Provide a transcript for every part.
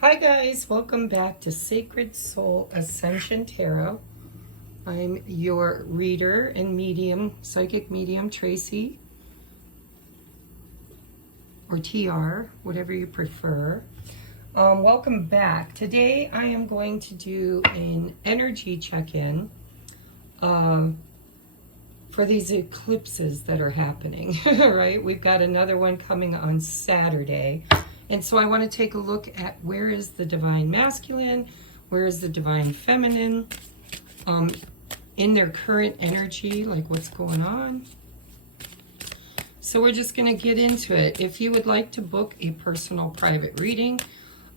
Hi guys, welcome back to Sacred Soul Ascension Tarot. I'm your reader and medium, psychic medium, Tracy, or TR, whatever you prefer. Welcome back. Today I am going to do an energy check-in for these eclipses that are happening, right? We've got another one coming on Saturday. And so I want to take a look at where is the divine masculine, where is the divine feminine, in their current energy, like what's going on. So we're just going to get into it. If you would like to book a personal private reading,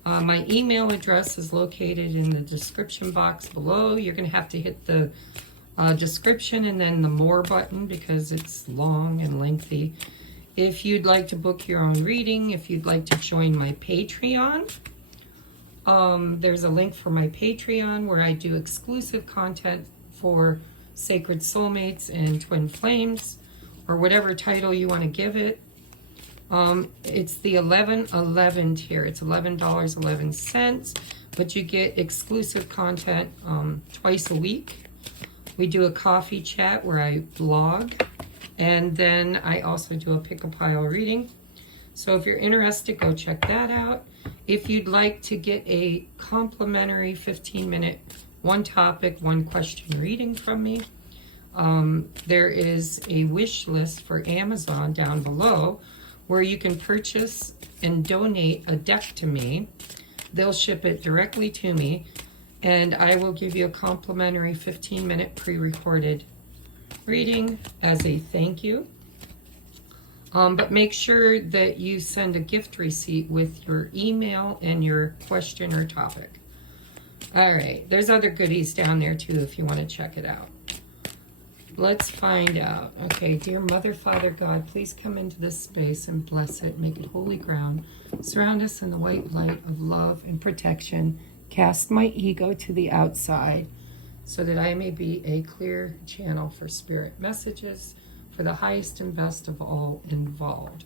my email address is located in the description box below. You're going to have to hit the description and then the more button because it's long and lengthy. If you'd like to book your own reading, if you'd like to join my Patreon, there's a link for my Patreon where I do exclusive content for Sacred Soulmates and Twin Flames, or whatever title you want to give it. It's the 11/11 tier. It's $11.11, but you get exclusive content twice a week. We do a coffee chat where I blog. And then I also do a pick-a-pile reading. So if you're interested, go check that out. If you'd like to get a complimentary 15-minute, one topic, one question reading from me, there is a wish list for Amazon down below where you can purchase and donate a deck to me. They'll ship it directly to me, and I will give you a complimentary 15-minute pre-recorded reading as a thank you. But make sure that you send a gift receipt with your email and your question or topic. All right, there's other goodies down there too if you want to check it out. Let's find out. Okay, dear Mother, Father, God, please come into this space and bless it. Make it holy ground. Surround us in the white light of love and protection. Cast my ego to the outside, so that I may be a clear channel for spirit messages for the highest and best of all involved.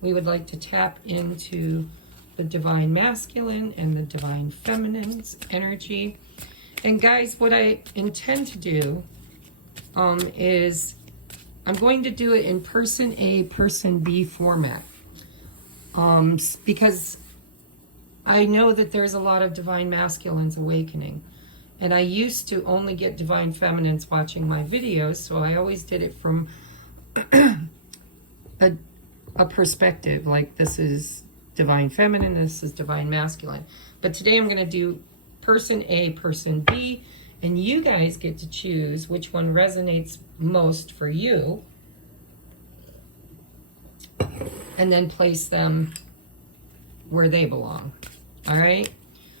We would like to tap into the divine masculine and the divine feminine's energy. And guys, what I intend to do is I'm going to do it in person A, person B format. Because I know that there's a lot of divine masculines awakening. And I used to only get divine feminines watching my videos, so I always did it from a perspective, like this is divine feminine, this is divine masculine. But today I'm going to do person A, person B, and you guys get to choose which one resonates most for you, and then place them where they belong. All right?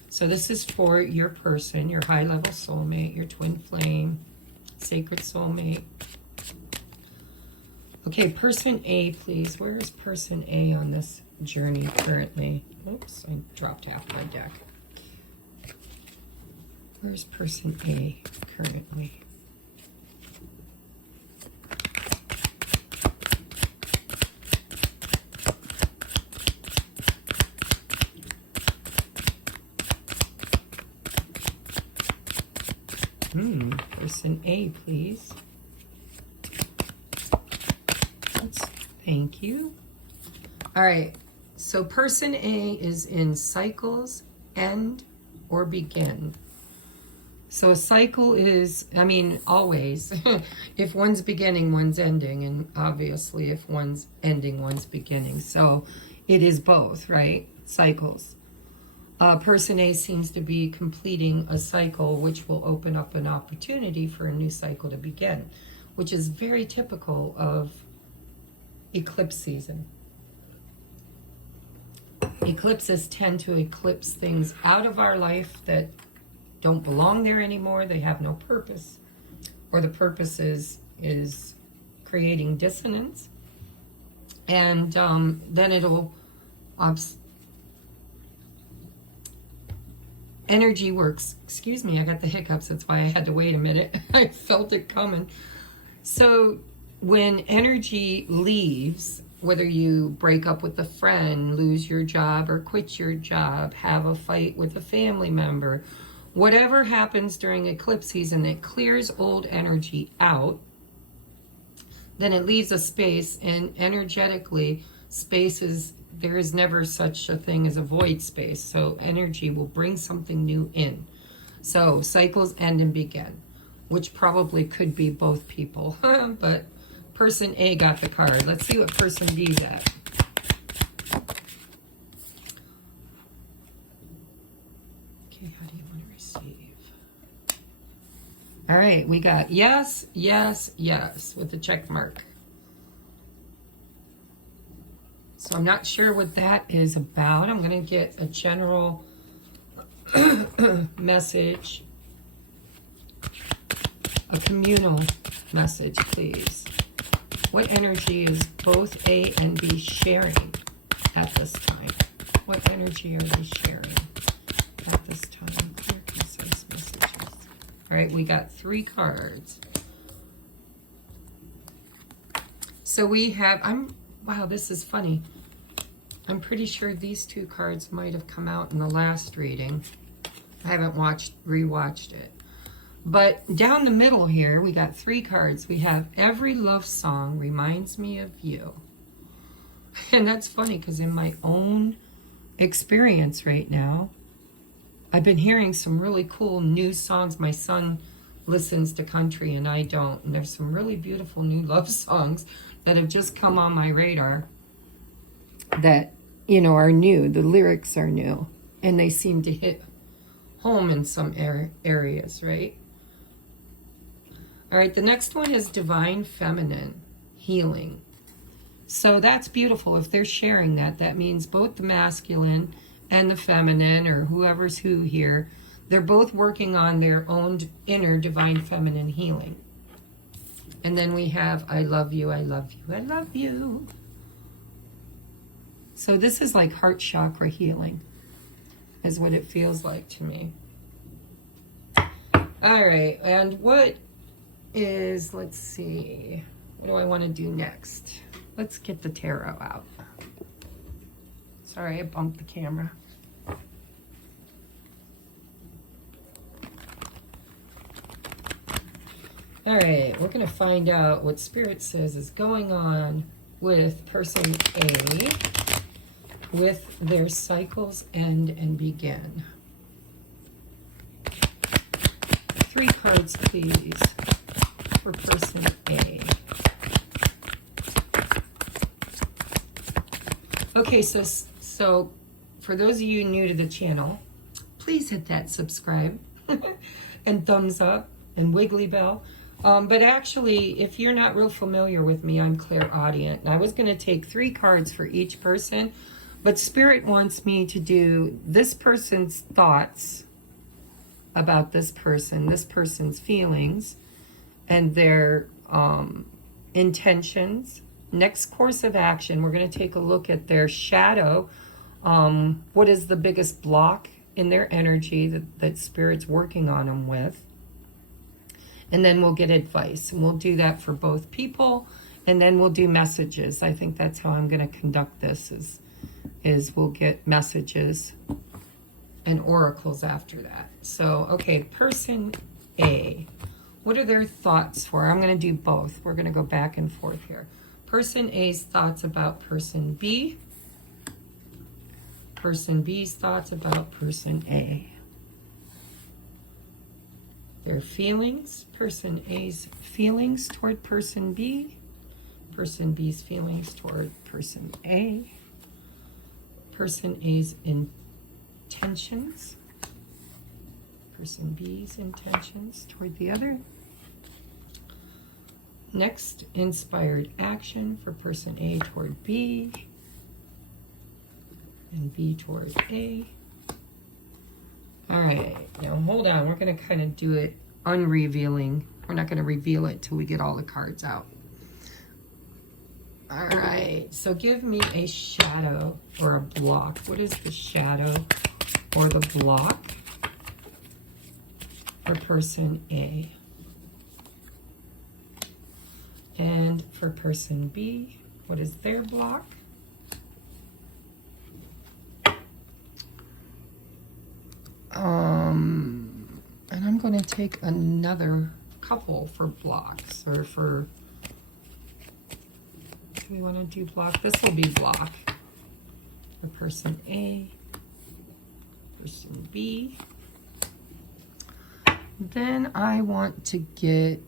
So this is for your person, your high-level soulmate, your twin flame, sacred soulmate. Okay, person A, please. Where is person A on this journey currently? Oops, I dropped half my deck. Where's person A currently? Person A, please. Thank you. All right, so person A is in cycles, end, or begin. So a cycle is, I mean, always. If one's beginning, one's ending, and obviously if one's ending, one's beginning. So it is both, right? Cycles. Person A seems to be completing a cycle, which will open up an opportunity for a new cycle to begin, which is very typical of eclipse season. Eclipses tend to eclipse things out of our life that don't belong there anymore. They have no purpose, or the purpose is creating dissonance, and then it'll energy works. Excuse me, I got the hiccups. That's why I had to wait a minute. I felt it coming. So when energy leaves whether you break up with a friend, lose your job or quit your job, have a fight with a family member, whatever happens during eclipse season that clears old energy out, then it leaves a space, and energetically, there is never such a thing as a void space. So energy will bring something new in. So cycles end and begin, which probably could be both people, but person A got the card. Let's see what person B's at. Okay, how do you want to receive? All right, we got yes, yes, yes with the check mark. So I'm not sure what that is about. I'm going to get a general message, a communal message, please. What energy is both A and B sharing at this time? What energy are they sharing at this time? Clear, concise messages. All right, we got 3 cards. So we have, wow, this is funny. I'm pretty sure these 2 cards might have come out in the last reading. I haven't rewatched it. But down the middle here, we got 3 cards. We have every love song reminds me of you. And that's funny because in my own experience right now, I've been hearing some really cool new songs. My son listens to country and I don't. And there's some really beautiful new love songs that have just come on my radar that, you know, are new. The lyrics are new and they seem to hit home in some areas, right? All right, the next one is divine feminine healing. So that's beautiful. If they're sharing that, that means both the masculine and the feminine, or whoever's who here, they're both working on their own inner divine feminine healing. And then we have I love you, I love you, I love you. So this is like heart chakra healing, is what it feels like to me. All right, and what is, let's see, what do I want to do next? Let's get the tarot out. Sorry, I bumped the camera. All right, we're going to find out what Spirit says is going on with person A, with their cycles end and begin. 3 cards, please, for person A. Okay, so for those of you new to the channel, please hit that subscribe and thumbs up and wiggly bell. But actually, if you're not real familiar with me, I'm clairaudient. And I was going to take 3 cards for each person, but Spirit wants me to do this person's thoughts about this person's feelings, and their intentions. Next course of action, we're going to take a look at their shadow. What is the biggest block in their energy that Spirit's working on them with? And then we'll get advice. And we'll do that for both people. And then we'll do messages. I think that's how I'm going to conduct this, is we'll get messages and oracles after that. So, okay, person A. What are their thoughts for? I'm going to do both. We're going to go back and forth here. Person A's thoughts about person B. Person B's thoughts about person A. Their feelings. Person A's feelings toward person B. Person B's feelings toward person A. Person A's intentions. Person B's intentions toward the other. Next, inspired action for person A toward B, and B toward A. All right, now hold on. We're going to kind of do it unrevealing. We're not going to reveal it till we get all the cards out. All right, so give me a shadow or a block. What is the shadow or the block for person A? And for person B, What is their block? And I'm going to take another couple for blocks, or for, do we want to do block? This will be block for person A, person B. Then I want to get,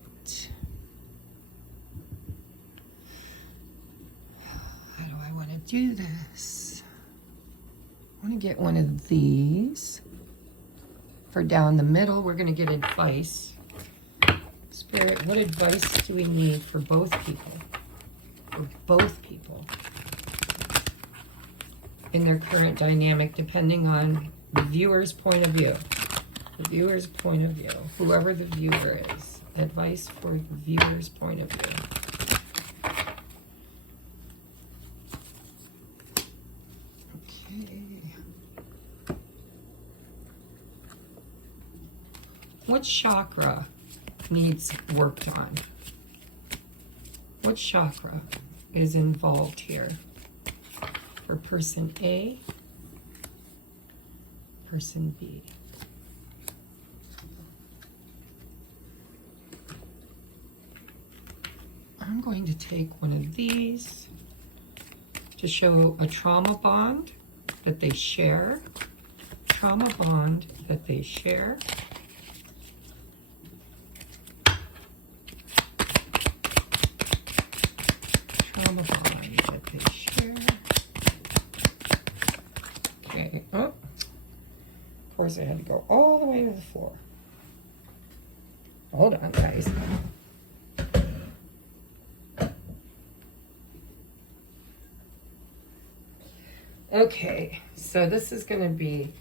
how do I want to do this? I want to get one of these for down the middle. We're going to get advice. Spirit, what advice do we need for both people? For both people in their current dynamic, depending on the viewer's point of view. The viewer's point of view. Whoever the viewer is. Advice for the viewer's point of view. Okay. What chakra needs worked on? What chakra is involved here? For person A, person B. I'm going to take one of these to show a trauma bond that they share. Trauma bond that they share. Trauma bond that they share. Okay. Oh. Of course, I had to go all the way to the floor. Hold on, guys. Okay, so this is going to be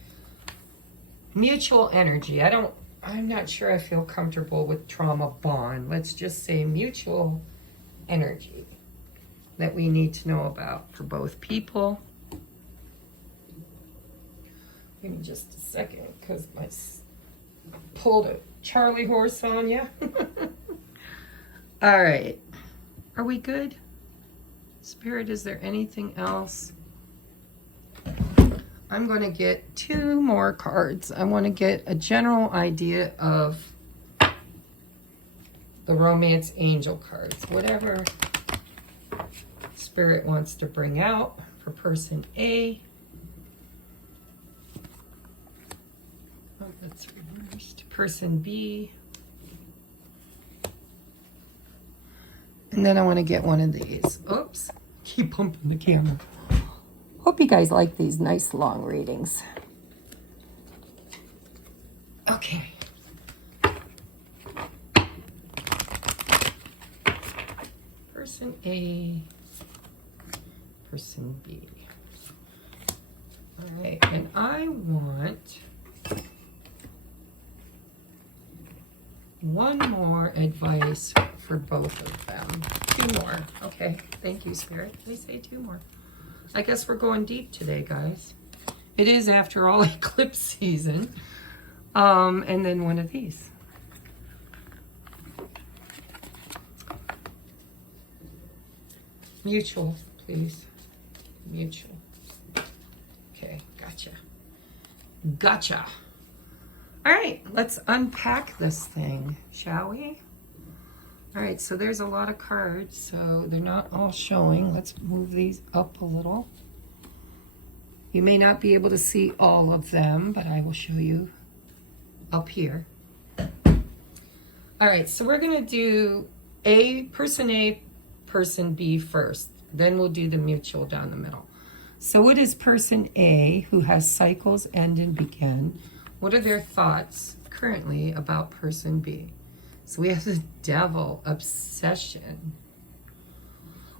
mutual energy. I'm not sure I feel comfortable with trauma bond. Let's just say mutual energy that we need to know about for both people. Give me just a second, because I pulled a Charlie horse on you. All right. Are we good? Spirit, is there anything else? I'm going to get 2 more cards. I want to get a general idea of the romance angel cards. Whatever Spirit wants to bring out for person A. Oh, that's reversed. Person B. And then I want to get one of these. Oops. Keep bumping the camera. Hope you guys like these nice long readings. Okay. Person A, person B. All right, and I want one more advice for both of them. 2 more. Okay, thank you, Spirit. They say 2 more. I guess we're going deep today, guys. It is, after all, eclipse season. And then one of these. Mutual, please. Mutual. Okay, gotcha. Gotcha. All right, let's unpack this thing, shall we? All right, so there's a lot of cards, so they're not all showing. Let's move these up a little. You may not be able to see all of them, but I will show you up here. All right, so we're going to do person B first. Then we'll do the mutual down the middle. So what is person A, who has cycles end and begin? What are their thoughts currently about person B? So we have the devil, obsession.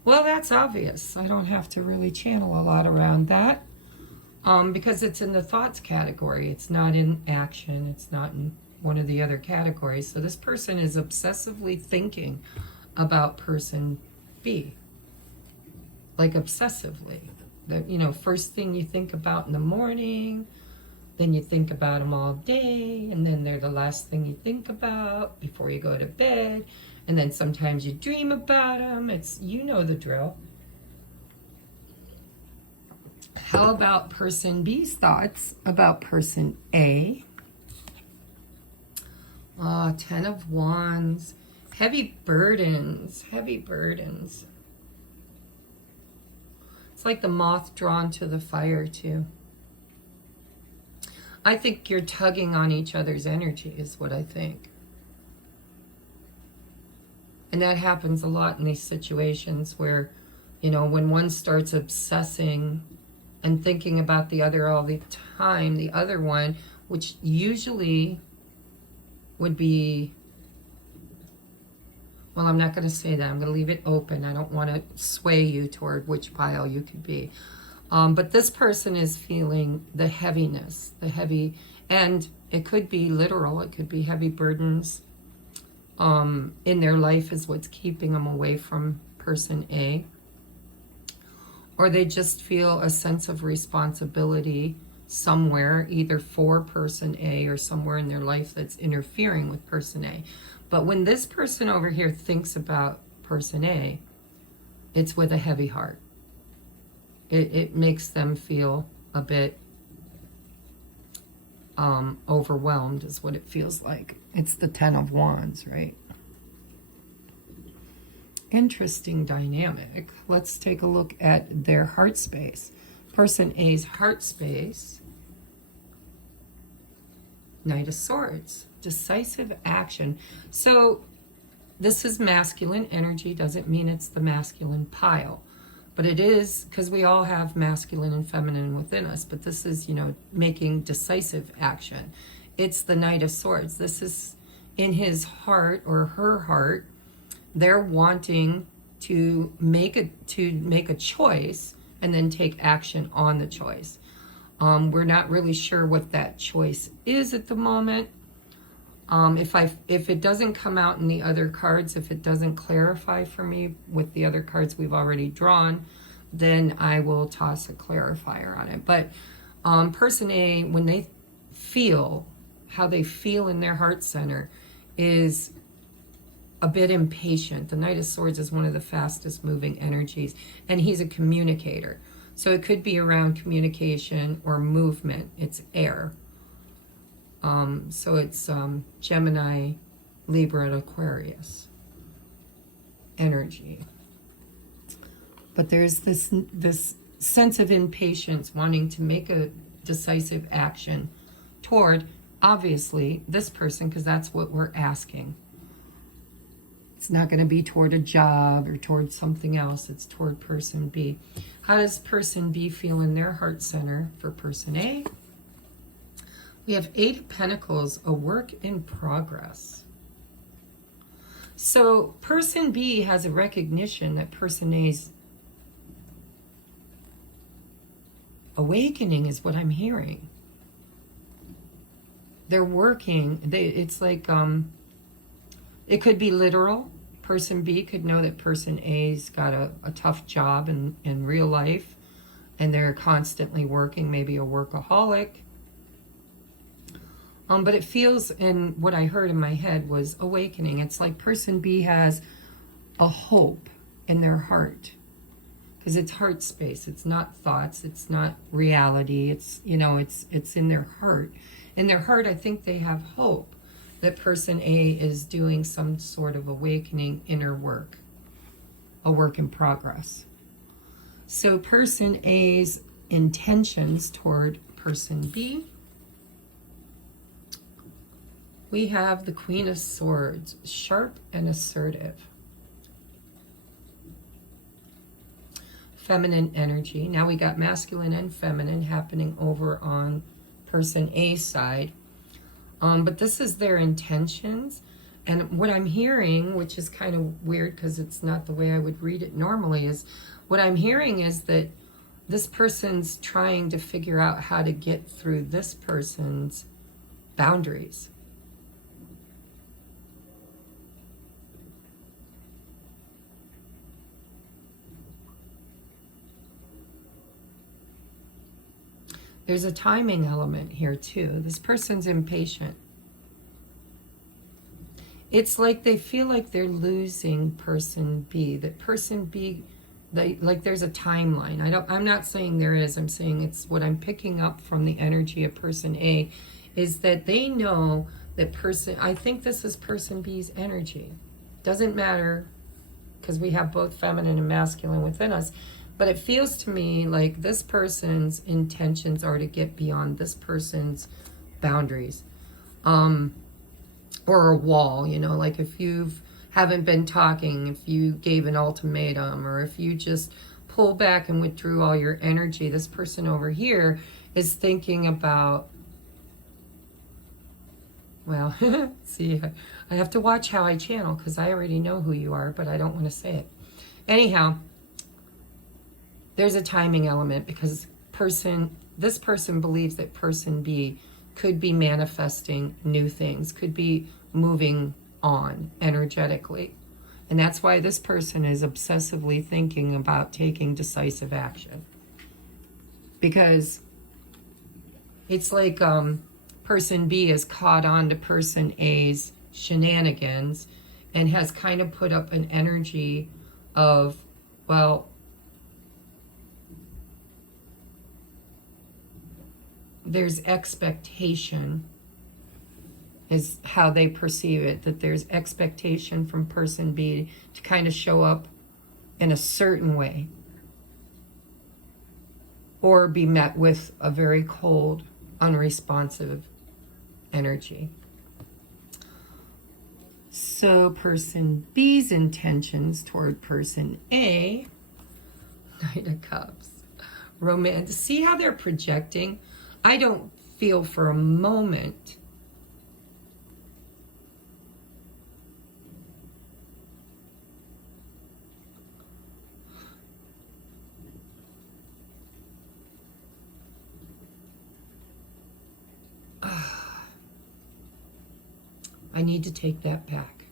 Well, that's obvious. I don't have to really channel a lot around that because it's in the thoughts category. It's not in action. It's not in one of the other categories. So this person is obsessively thinking about person B, like obsessively. That, you know, first thing you think about in the morning, then you think about them all day, and then they're the last thing you think about before you go to bed, and then sometimes you dream about them. It's, you know the drill. How about person B's thoughts about person A? 10 of Wands. Heavy burdens. Heavy burdens. It's like the moth drawn to the fire, too. I think you're tugging on each other's energy is what I think. And that happens a lot in these situations where, you know, when one starts obsessing and thinking about the other all the time, the other one, which usually would be, well, I'm not going to say that. I'm going to leave it open. I don't want to sway you toward which pile you could be. But this person is feeling the heaviness, the heavy, and it could be literal. It could be heavy burdens in their life is what's keeping them away from person A. Or they just feel a sense of responsibility somewhere, either for person A or somewhere in their life that's interfering with person A. But when this person over here thinks about person A, it's with a heavy heart. It makes them feel a bit overwhelmed is what it feels like. It's the 10 of Wands, right? Interesting dynamic. Let's take a look at their heart space. Person A's heart space. Knight of Swords. Decisive action. So this is masculine energy. Doesn't mean it's the masculine pile. But it is, because we all have masculine and feminine within us. But this is, you know, making decisive action. It's the Knight of Swords. This is in his heart or her heart. They're wanting to make a choice and then take action on the choice. We're not really sure what that choice is at the moment. If it doesn't come out in the other cards, if it doesn't clarify for me with the other cards we've already drawn, then I will toss a clarifier on it. But person A, when they feel how they feel in their heart center, is a bit impatient. The Knight of Swords is one of the fastest moving energies, and he's a communicator. So it could be around communication or movement. It's air. So it's Gemini, Libra, and Aquarius energy. But there's this sense of impatience, wanting to make a decisive action toward, obviously, this person, because that's what we're asking. It's not going to be toward a job or toward something else. It's toward person B. How does person B feel in their heart center for person A? We have 8 of Pentacles, a work in progress. So person B has a recognition that person A's awakening is what I'm hearing. They're working. It's like, it could be literal. Person B could know that person A's got a tough job in real life, and they're constantly working, maybe a workaholic. But it feels, and what I heard in my head was awakening. It's like person B has a hope in their heart, because it's heart space. It's not thoughts. It's not reality. It's, you know, it's in their heart. In their heart, I think they have hope that person A is doing some sort of awakening inner work, a work in progress. So person A's intentions toward person B. We have the Queen of Swords, sharp and assertive. Feminine energy. Now we got masculine and feminine happening over on person A's side. But this is their intentions. And what I'm hearing, which is kind of weird because it's not the way I would read it normally, is what I'm hearing is that this person's trying to figure out how to get through this person's boundaries. There's a timing element here too. This person's impatient. It's like they feel like they're losing person B. That person B like there's a timeline. I'm not saying there is. I'm saying it's what I'm picking up from the energy of person A is that they know that I think this is person B's energy. Doesn't matter because we have both feminine and masculine within us. But it feels to me like this person's intentions are to get beyond this person's boundaries. Or a wall, you know, like if you haven't been talking, if you gave an ultimatum, or if you just pull back and withdrew all your energy, this person over here is thinking about, well, see, I have to watch how I channel because I already know who you are, but I don't want to say it. Anyhow, there's a timing element because this person believes that person B could be manifesting new things, could be moving on energetically. And that's why this person is obsessively thinking about taking decisive action. Because it's like person B is caught on to person A's shenanigans and has kind of put up an energy of, well, there's expectation, is how they perceive it, that there's expectation from person B to kind of show up in a certain way or be met with a very cold, unresponsive energy. So person B's intentions toward person A, Knight of Cups, romance. See how they're projecting? I don't feel for a moment I need to take that back.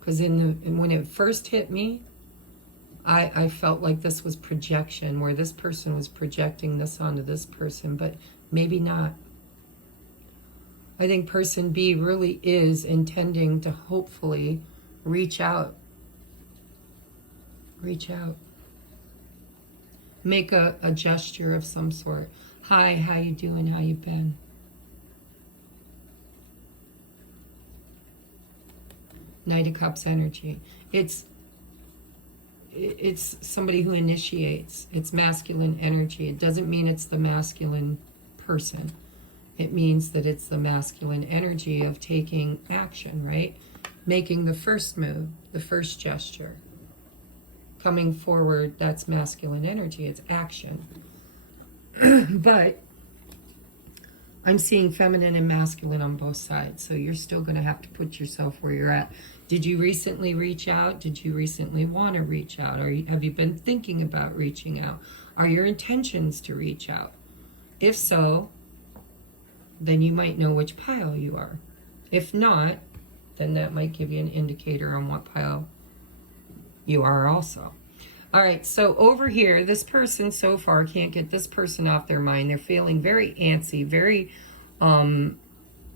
Because when it first hit me, I felt like this was projection, where this person was projecting this onto this person, but maybe not. I think person B really is intending to hopefully reach out. Reach out. Make a gesture of some sort. Hi, how you doing? How you been? Knight of Cups energy. It's somebody who initiates. It's masculine energy. It doesn't mean it's the masculine person. It means that it's the masculine energy of taking action, right? Making the first move, the first gesture. Coming forward, that's masculine energy. It's action. But I'm seeing feminine and masculine on both sides, so you're still going to have to put yourself where you're at. Did you recently reach out? Did you recently want to reach out? Have you been thinking about reaching out? Are your intentions to reach out? If so, then you might know which pile you are. If not, then that might give you an indicator on what pile you are also. All right, so over here, this person so far can't get this person off their mind. They're feeling very antsy, very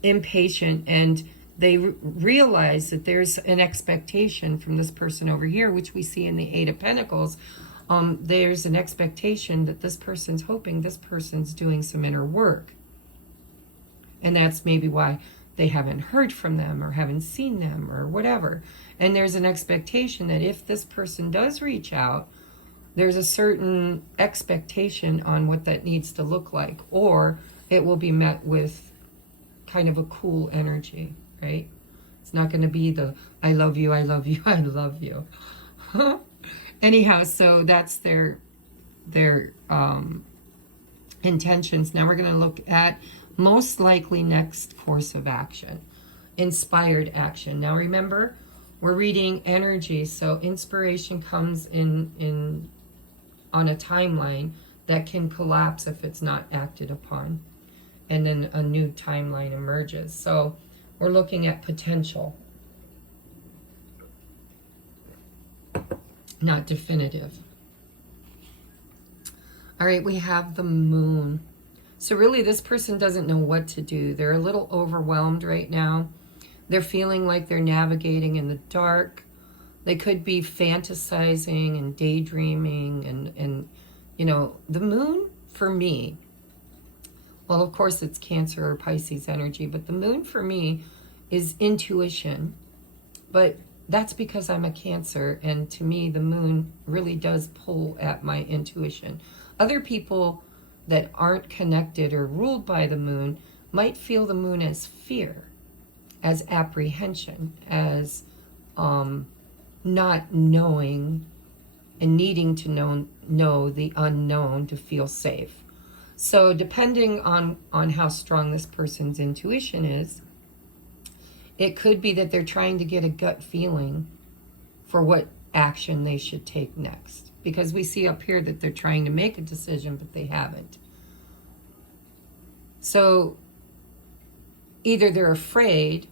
impatient, and they realize that there's an expectation from this person over here, which we see in the Eight of Pentacles. There's an expectation that this person's hoping this person's doing some inner work. And that's maybe why they haven't heard from them or haven't seen them or whatever. And there's an expectation that if this person does reach out, there's a certain expectation on what that needs to look like, or it will be met with kind of a cool energy, right? It's not going to be the I love you, I love you, I love you. Anyhow, so that's their intentions. Now we're going to look at most likely next course of action. Inspired action. Now remember, we're reading energy, so inspiration comes in on a timeline that can collapse if it's not acted upon. And then a new timeline emerges. So we're looking at potential, not definitive. All right, we have the moon. So really this person doesn't know what to do. They're a little overwhelmed right now. They're feeling like they're navigating in the dark. They could be fantasizing and daydreaming and you know, the moon for me, well, of course it's Cancer or Pisces energy, but the moon for me is intuition. But that's because I'm a Cancer, and to me the moon really does pull at my intuition. Other people that aren't connected or ruled by the moon might feel the moon as fear, as apprehension, as not knowing and needing to know the unknown to feel safe. So depending on how strong this person's intuition is, it could be that they're trying to get a gut feeling for what action they should take next. Because we see up here that they're trying to make a decision, but they haven't. So either they're afraid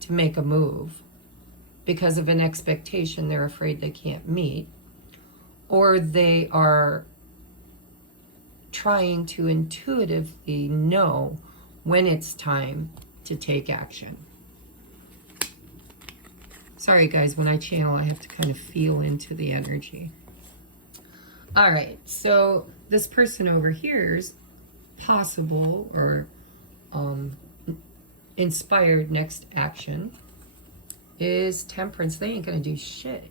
to make a move because of an expectation they're afraid they can't meet, or they are trying to intuitively know when it's time to take action. Sorry guys, when I channel I have to kind of feel into the energy. All right, so this person over here's possible or inspired next action is Temperance. They ain't gonna do shit.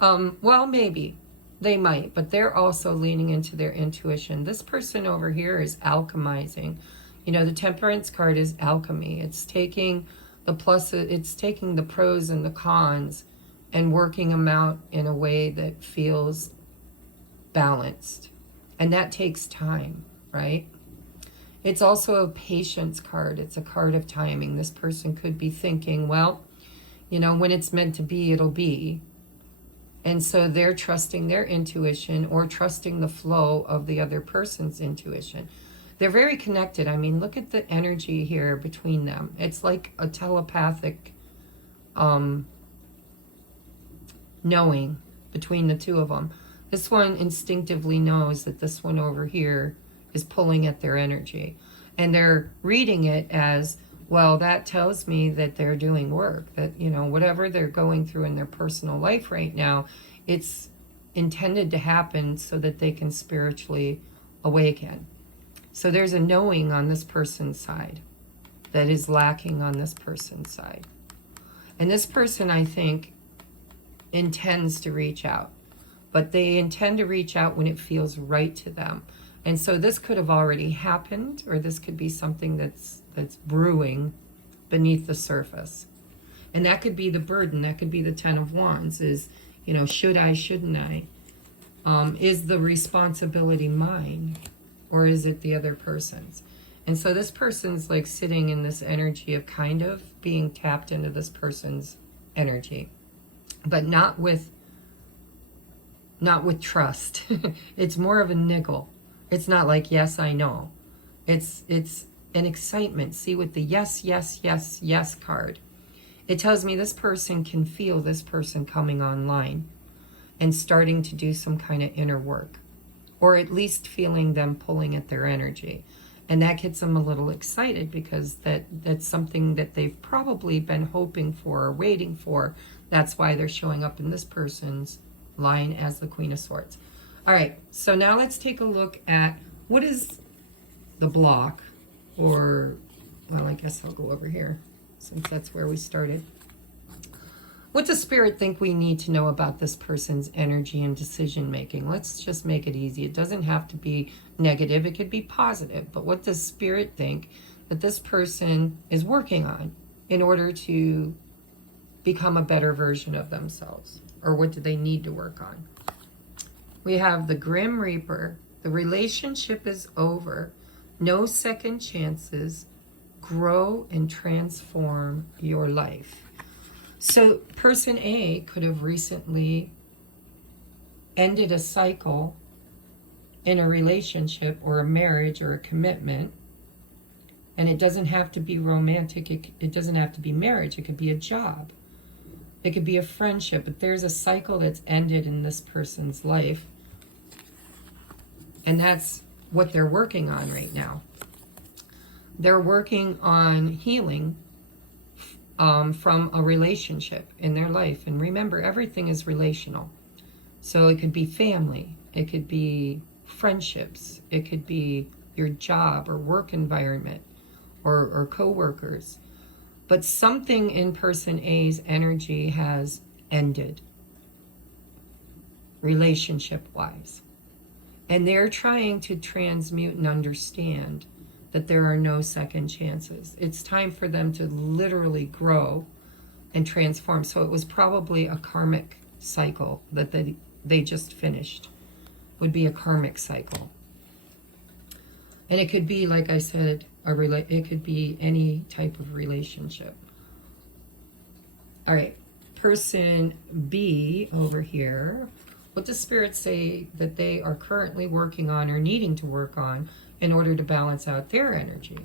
Well, maybe they might, but they're also leaning into their intuition. This person over here is alchemizing. You know, the Temperance card is alchemy. It's taking the pluses, it's taking the pros and the cons and working them out in a way that feels balanced. And that takes time, right? It's also a patience card. It's a card of timing. This person could be thinking, well, you know, when it's meant to be, it'll be. And so they're trusting their intuition or trusting the flow of the other person's intuition. They're very connected. I mean, look at the energy here between them. It's like a telepathic knowing between the two of them. This one instinctively knows that this one over here is pulling at their energy. And they're reading it as, well, that tells me that they're doing work. That, you know, whatever they're going through in their personal life right now, it's intended to happen so that they can spiritually awaken. So there's a knowing on this person's side that is lacking on this person's side. And this person, I think, intends to reach out. But they intend to reach out when it feels right to them. And so this could have already happened, or this could be something that's brewing beneath the surface. And that could be the burden. That could be the Ten of Wands is, you know, should I, shouldn't I? Is the responsibility mine? Or is it the other person's? And so this person's like sitting in this energy of kind of being tapped into this person's energy. But not with trust. It's more of a niggle. It's not like, yes, I know. It's an excitement. See, with the yes, yes, yes, yes card, it tells me this person can feel this person coming online and starting to do some kind of inner work, or at least feeling them pulling at their energy. And that gets them a little excited because that's something that they've probably been hoping for or waiting for. That's why they're showing up in this person's line as the Queen of Swords. All right, so now let's take a look at what is the block, or, well, I guess I'll go over here since that's where we started. What does Spirit think we need to know about this person's energy and decision making? Let's just make it easy. It doesn't have to be negative. It could be positive. But what does Spirit think that this person is working on in order to become a better version of themselves? Or what do they need to work on? We have the Grim Reaper. The relationship is over. No second chances. Grow and transform your life. So person A could have recently ended a cycle in a relationship or a marriage or a commitment. And it doesn't have to be romantic. It doesn't have to be marriage. It could be a job. It could be a friendship. But there's a cycle that's ended in this person's life. And that's what they're working on right now. They're working on healing from a relationship in their life. And remember, everything is relational. So it could be family, it could be friendships, it could be your job or work environment, or co-workers. But something in person A's energy has ended, relationship-wise. And they're trying to transmute and understand that there are no second chances. It's time for them to literally grow and transform. So it was probably a karmic cycle that they just finished. Would be a karmic cycle. And it could be, like I said, it could be any type of relationship. All right, person B over here. What does Spirit say that they are currently working on or needing to work on in order to balance out their energy?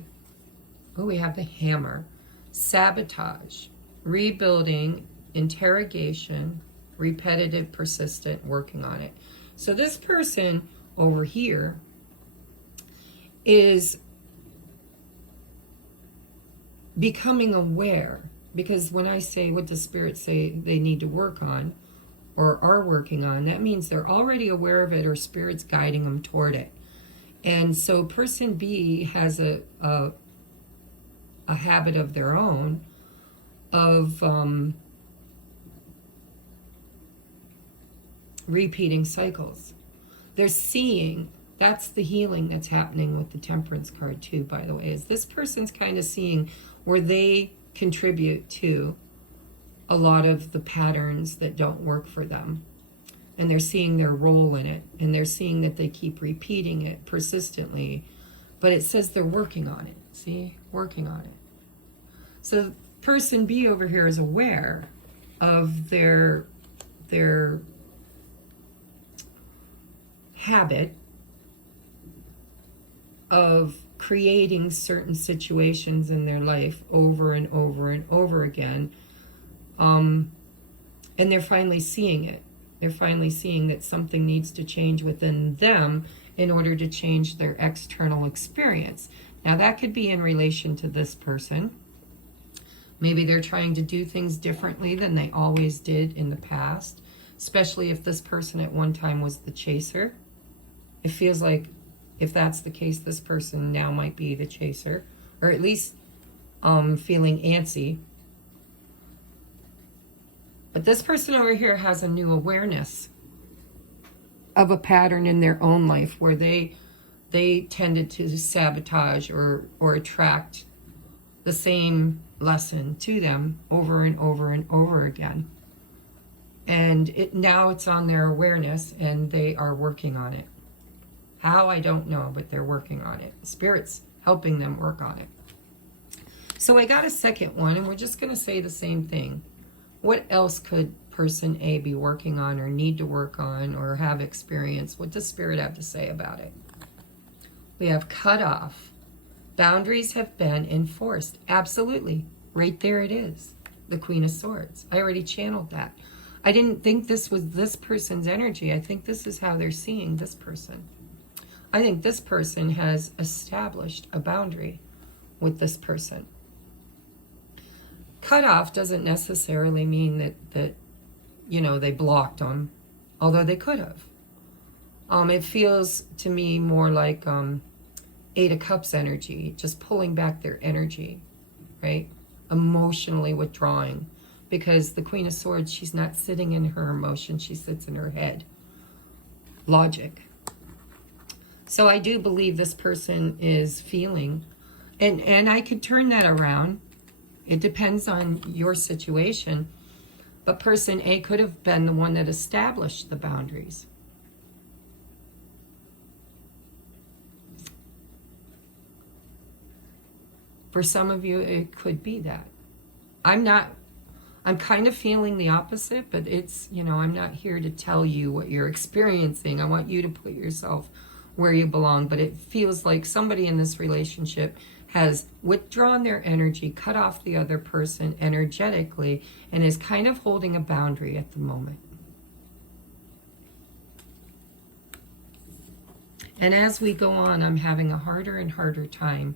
Oh, we have the Hammer. Sabotage, rebuilding, interrogation, repetitive, persistent, working on it. So this person over here is becoming aware, because when I say what does Spirit say they need to work on or are working on, that means they're already aware of it or Spirit's guiding them toward it. And so person B has a habit of their own of repeating cycles. They're seeing, that's the healing that's happening with the Temperance card too, by the way, is this person's kind of seeing where they contribute to a lot of the patterns that don't work for them. And they're seeing their role in it, and they're seeing that they keep repeating it persistently, but it says they're working on it. See, working on it. So person B over here is aware of their habit of creating certain situations in their life over and over and over again, and they're finally seeing it. They're finally seeing that something needs to change within them in order to change their external experience. Now that could be in relation to this person. Maybe they're trying to do things differently than they always did in the past, especially if this person at one time was the chaser. It feels like if that's the case, this person now might be the chaser, or at least feeling antsy. But this person over here has a new awareness of a pattern in their own life where they tended to sabotage or attract the same lesson to them over and over and over again. And now it's on their awareness and they are working on it. How, I don't know, but they're working on it. Spirit's helping them work on it. So I got a second one, and we're just going to say the same thing. What else could person A be working on or need to work on or have experience? What does Spirit have to say about it? We have cut off. Boundaries have been enforced. Absolutely. Right there it is. The Queen of Swords. I already channeled that. I didn't think this was this person's energy. I think this is how they're seeing this person. I think this person has established a boundary with this person. Cut off doesn't necessarily mean that you know, they blocked them, although they could have. It feels to me more like Eight of Cups energy, just pulling back their energy, right? Emotionally withdrawing, because the Queen of Swords, she's not sitting in her emotion, she sits in her head. Logic. So I do believe this person is feeling, and I could turn that around. It depends on your situation. But person A could have been the one that established the boundaries. For some of you, it could be that. I'm kind of feeling the opposite, but it's, you know, I'm not here to tell you what you're experiencing. I want you to put yourself where you belong. But it feels like somebody in this relationship has withdrawn their energy, cut off the other person energetically, and is kind of holding a boundary at the moment. And as we go on, I'm having a harder and harder time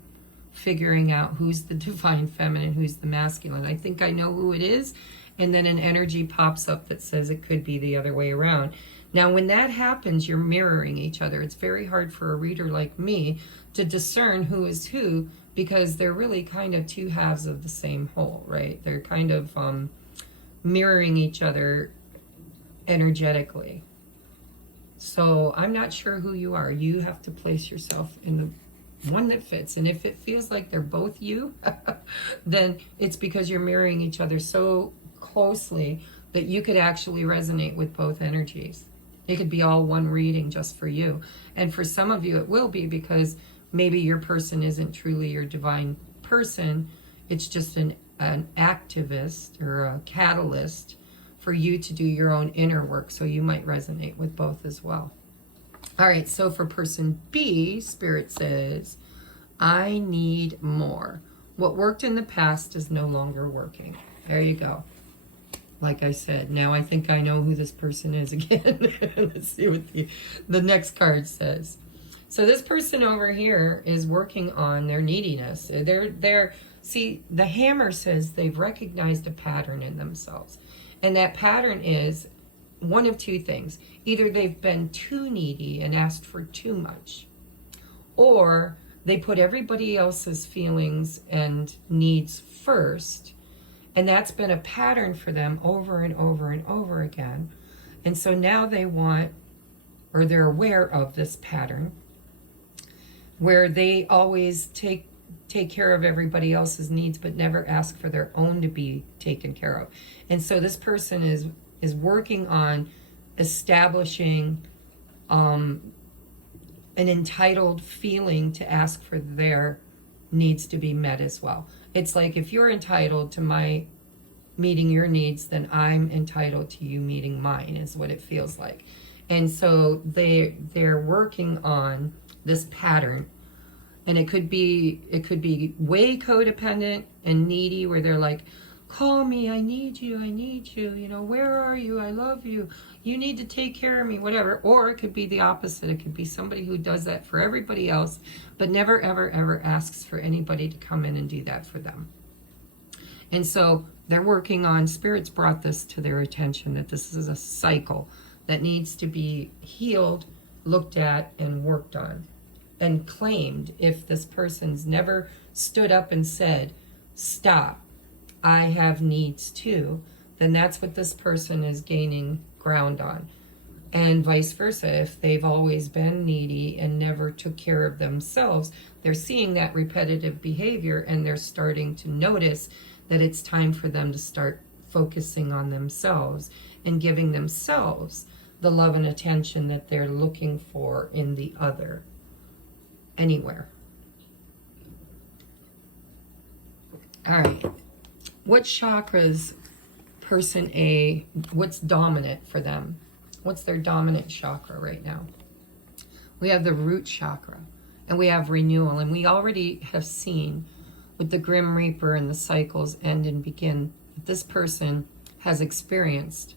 figuring out who's the divine feminine, who's the masculine. I think I know who it is, and then an energy pops up that says it could be the other way around. Now, when that happens, you're mirroring each other. It's very hard for a reader like me to discern who is who, because they're really kind of two halves of the same whole, right? They're kind of mirroring each other energetically. So I'm not sure who you are. You have to place yourself in the one that fits. And if it feels like they're both you, then it's because you're mirroring each other so closely that you could actually resonate with both energies. It could be all one reading just for you. And for some of you, it will be, because maybe your person isn't truly your divine person. It's just an activist or a catalyst for you to do your own inner work. So you might resonate with both as well. All right, so for person B, Spirit says, I need more. What worked in the past is no longer working. There you go. Like I said, now I think I know who this person is again. Let's see what the next card says. So this person over here is working on their neediness. See, the hammer says they've recognized a pattern in themselves. And that pattern is one of two things. Either they've been too needy and asked for too much, or they put everybody else's feelings and needs first. And that's been a pattern for them over and over and over again. And so now they want, or they're aware of this pattern, where they always take care of everybody else's needs, but never ask for their own to be taken care of. And so this person is working on establishing an entitled feeling to ask for their needs to be met as well. It's like, if you're entitled to my meeting your needs, then I'm entitled to you meeting mine, is what it feels like. And so they're working on this pattern. And it could be way codependent and needy, where they're like, call me, I need you, you know, where are you, I love you, you need to take care of me, whatever. Or it could be the opposite. It could be somebody who does that for everybody else, but never, ever, ever asks for anybody to come in and do that for them. And so they're working on, Spirit's brought this to their attention, that this is a cycle that needs to be healed, looked at, and worked on. And claimed. If this person's never stood up and said, stop, I have needs too, then that's what this person is gaining ground on. And vice versa, if they've always been needy and never took care of themselves, they're seeing that repetitive behavior, and they're starting to notice that it's time for them to start focusing on themselves and giving themselves the love and attention that they're looking for in the other. Anywhere. All right. What chakras, person A, what's dominant for them? What's their dominant chakra right now? We have the root chakra, and we have renewal. And we already have seen with the Grim Reaper and the cycles end and begin, that this person has experienced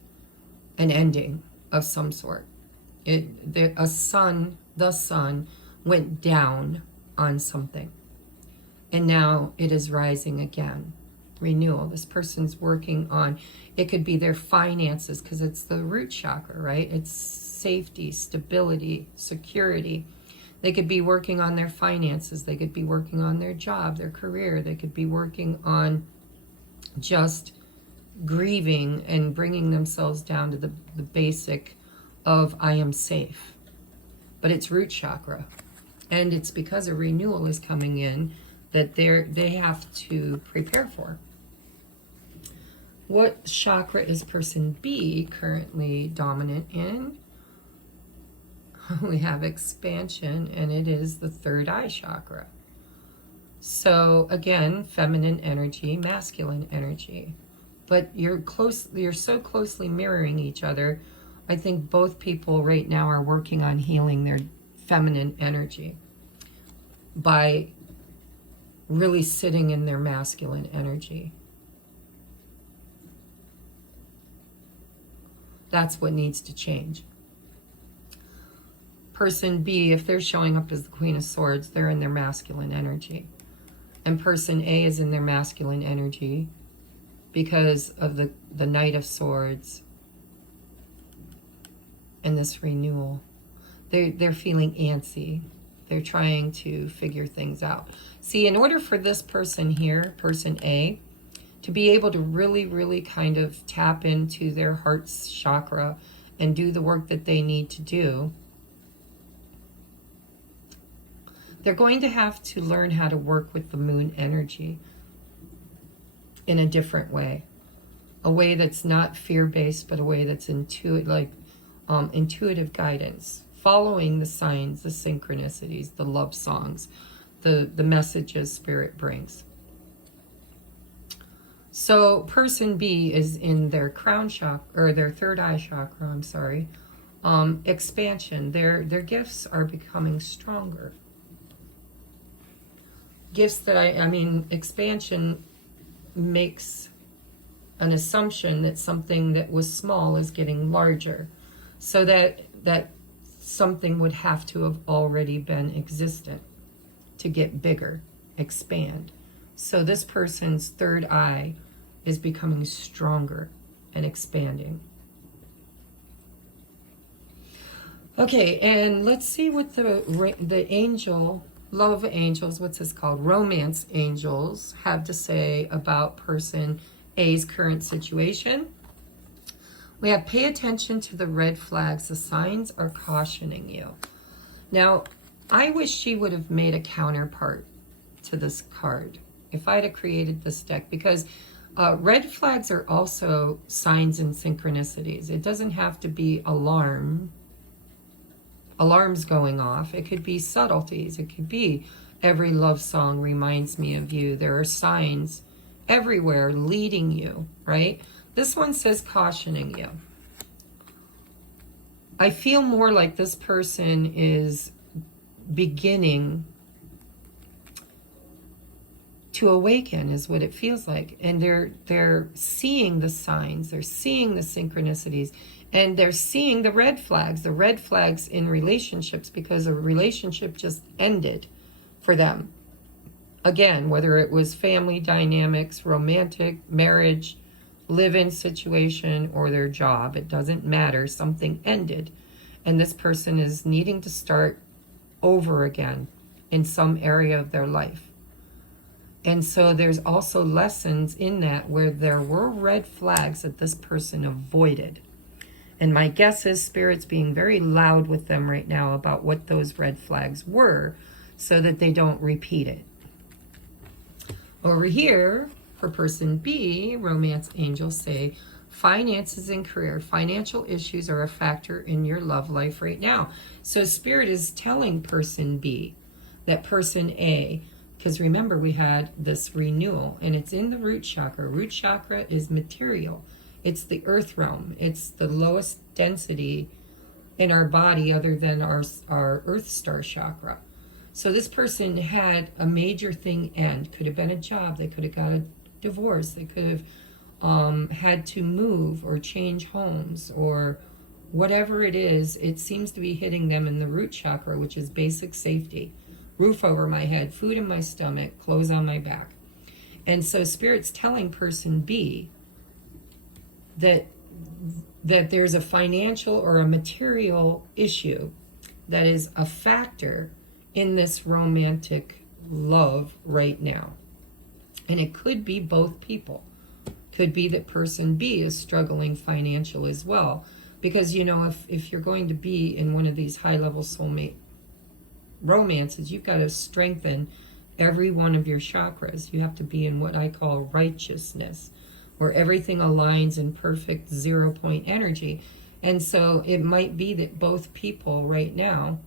an ending of some sort. The sun went down on something, and now it is rising again. Renewal. This person's working on, it could be their finances, because it's the root chakra, right? It's safety, stability, security. They could be working on their finances. They could be working on their job, their career. They could be working on just grieving and bringing themselves down to the basic of, I am safe. But it's root chakra. And it's because a renewal is coming in that they have to prepare for. What chakra is person B currently dominant in? We have expansion, and it is the third eye chakra. So again, feminine energy, masculine energy. But you're so closely mirroring each other. I think both people right now are working on healing their feminine energy by really sitting in their masculine energy. That's what needs to change. Person B, if they're showing up as the Queen of Swords, they're in their masculine energy. And person A is in their masculine energy because of the Knight of Swords and this renewal. They're feeling antsy. They're trying to figure things out. See, in order for this person here, person A, to be able to really, really kind of tap into their heart's chakra and do the work that they need to do, they're going to have to learn how to work with the moon energy in a different way. A way that's not fear-based, but a way that's intuitive guidance. Following the signs, the synchronicities, the love songs, the messages Spirit brings. So person B is in their crown chakra, or their third eye chakra, I'm sorry. Expansion. Their gifts are becoming stronger. Gifts that I mean, expansion makes an assumption that something that was small is getting larger. So that something would have to have already been existent to get bigger, expand. So this person's third eye is becoming stronger and expanding. Okay, and let's see what the angel, love angels, what's this called? Romance angels have to say about person A's current situation. We have pay attention to the red flags. The signs are cautioning you. Now, I wish she would have made a counterpart to this card if I'd have created this deck, because red flags are also signs and synchronicities. It doesn't have to be alarms going off. It could be subtleties. It could be every love song reminds me of you. There are signs everywhere leading you, right? This one says cautioning you. I feel more like this person is beginning to awaken, is what it feels like. And they're seeing the signs, they're seeing the synchronicities, and they're seeing the red flags in relationships, because a relationship just ended for them. Again, whether it was family dynamics, romantic, marriage, live-in situation, or their job, it doesn't matter. Something ended, and this person is needing to start over again in some area of their life. And so there's also lessons in that where there were red flags that this person avoided. And my guess is Spirit's being very loud with them right now about what those red flags were, so that they don't repeat it. Over here, for person B, romance angels say, finances and career. Financial issues are a factor in your love life right now. So Spirit is telling person B that person A, because remember we had this renewal, and it's in the root chakra. Root chakra is material. It's the earth realm. It's the lowest density in our body other than our earth star chakra. So this person had a major thing end. Could have been a job. They could have got a divorce. They could have had to move or change homes, or whatever it is. It seems to be hitting them in the root chakra, which is basic safety. Roof over my head, food in my stomach, clothes on my back. And so Spirit's telling person B that there's a financial or a material issue that is a factor in this romantic love right now. And it could be both people. Could be that person B is struggling financial as well. Because, you know, if you're going to be in one of these high-level soulmate romances, you've got to strengthen every one of your chakras. You have to be in what I call righteousness, where everything aligns in perfect 0-point energy. And so it might be that both people right now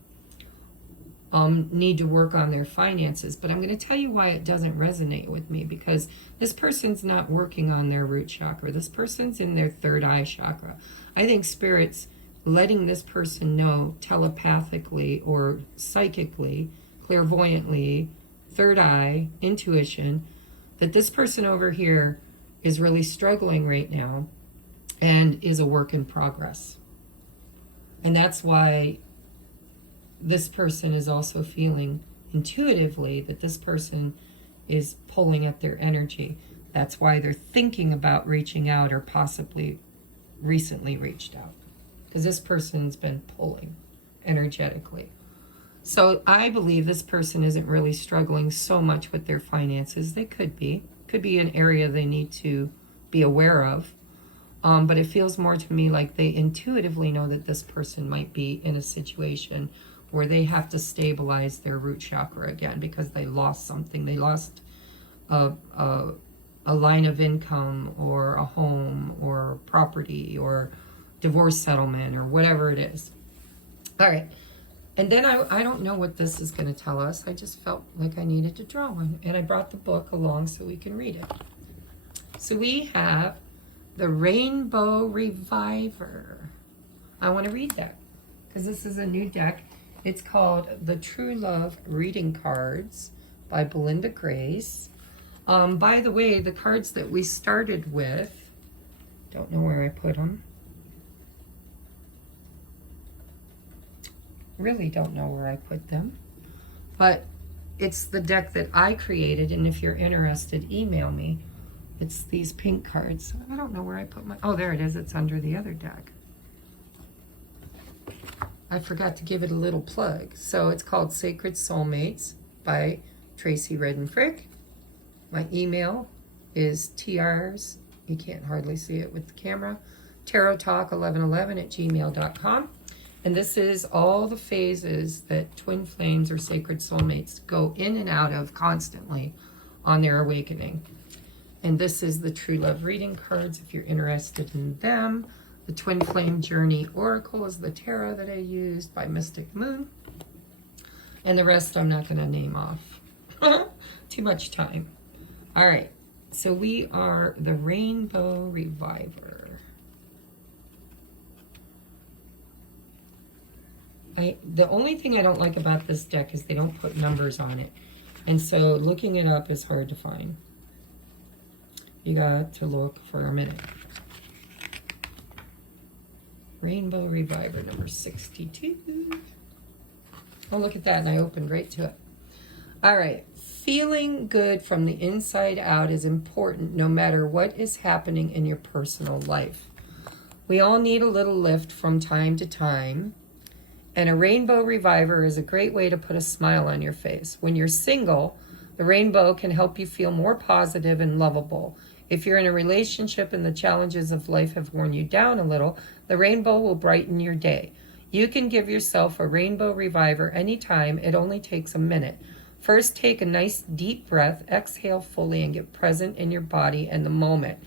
need to work on their finances. But I'm going to tell you why it doesn't resonate with me, because this person's not working on their root chakra. This person's in their third eye chakra. I think Spirit's letting this person know telepathically or psychically, clairvoyantly, third eye, intuition, that this person over here is really struggling right now and is a work in progress. And that's why this person is also feeling intuitively that this person is pulling at their energy. That's why they're thinking about reaching out, or possibly recently reached out, because this person's been pulling energetically. So I believe this person isn't really struggling so much with their finances. They could be an area they need to be aware of. But it feels more to me like they intuitively know that this person might be in a situation where they have to stabilize their root chakra again, because they lost something. They lost a line of income, or a home, or property, or divorce settlement, or whatever it is. All right. And then I don't know what this is going to tell us. I just felt like I needed to draw one. And I brought the book along so we can read it. So we have the Rainbow Reviver. I want to read that because this is a new deck. It's called The True Love Reading Cards by Belinda Grace. By the way, the cards that we started with, don't know where I put them. Really don't know where I put them. But it's the deck that I created, and if you're interested, email me. It's these pink cards. I don't know where I put my... Oh, there it is. It's under the other deck. I forgot to give it a little plug. So it's called Sacred Soulmates by TRACIE Frick. My email is TRs, you can't hardly see it with the camera, tarottalk1111@gmail.com. And this is all the phases that twin flames or sacred soulmates go in and out of constantly on their awakening. And this is the True Love Reading Cards if you're interested in them. The Twin Flame Journey Oracle is the tarot that I used by Mystic Moon. And the rest I'm not going to name off. Too much time. All right. So we are the Rainbow Reviver. The only thing I don't like about this deck is they don't put numbers on it. And so looking it up is hard to find. You got to look for a minute. Rainbow Reviver number 62. Oh, look at that. And I opened right to it. All right. Feeling good from the inside out is important no matter what is happening in your personal life. We all need a little lift from time to time. And a Rainbow Reviver is a great way to put a smile on your face. When you're single, the rainbow can help you feel more positive and lovable. If you're in a relationship and the challenges of life have worn you down a little, the rainbow will brighten your day. You can give yourself a Rainbow Reviver anytime. It only takes a minute. First, take a nice deep breath, exhale fully, and get present in your body and the moment.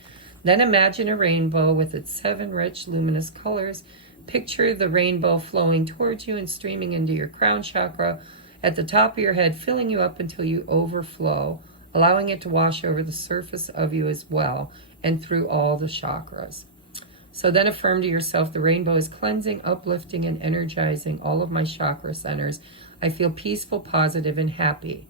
Then imagine a rainbow with its 7 rich, luminous colors. Picture the rainbow flowing towards you and streaming into your crown chakra at the top of your head, filling you up until you overflow, allowing it to wash over the surface of you as well and through all the chakras. So then affirm to yourself, the rainbow is cleansing, uplifting, and energizing all of my chakra centers. I feel peaceful, positive, and happy.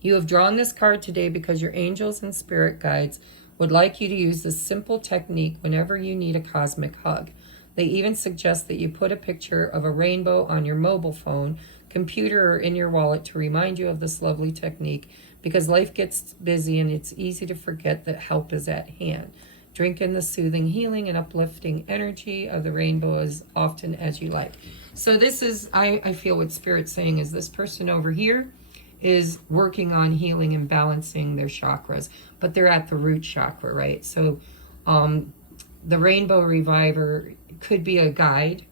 You have drawn this card today because your angels and spirit guides would like you to use this simple technique whenever you need a cosmic hug. They even suggest that you put a picture of a rainbow on your mobile phone, computer, or in your wallet to remind you of this lovely technique, because life gets busy and it's easy to forget that help is at hand. Drink in the soothing, healing, and uplifting energy of the rainbow as often as you like. So this is, I feel what Spirit's saying is this person over here is working on healing and balancing their chakras, but they're at the root chakra, right? So the Rainbow Reviver could be a guide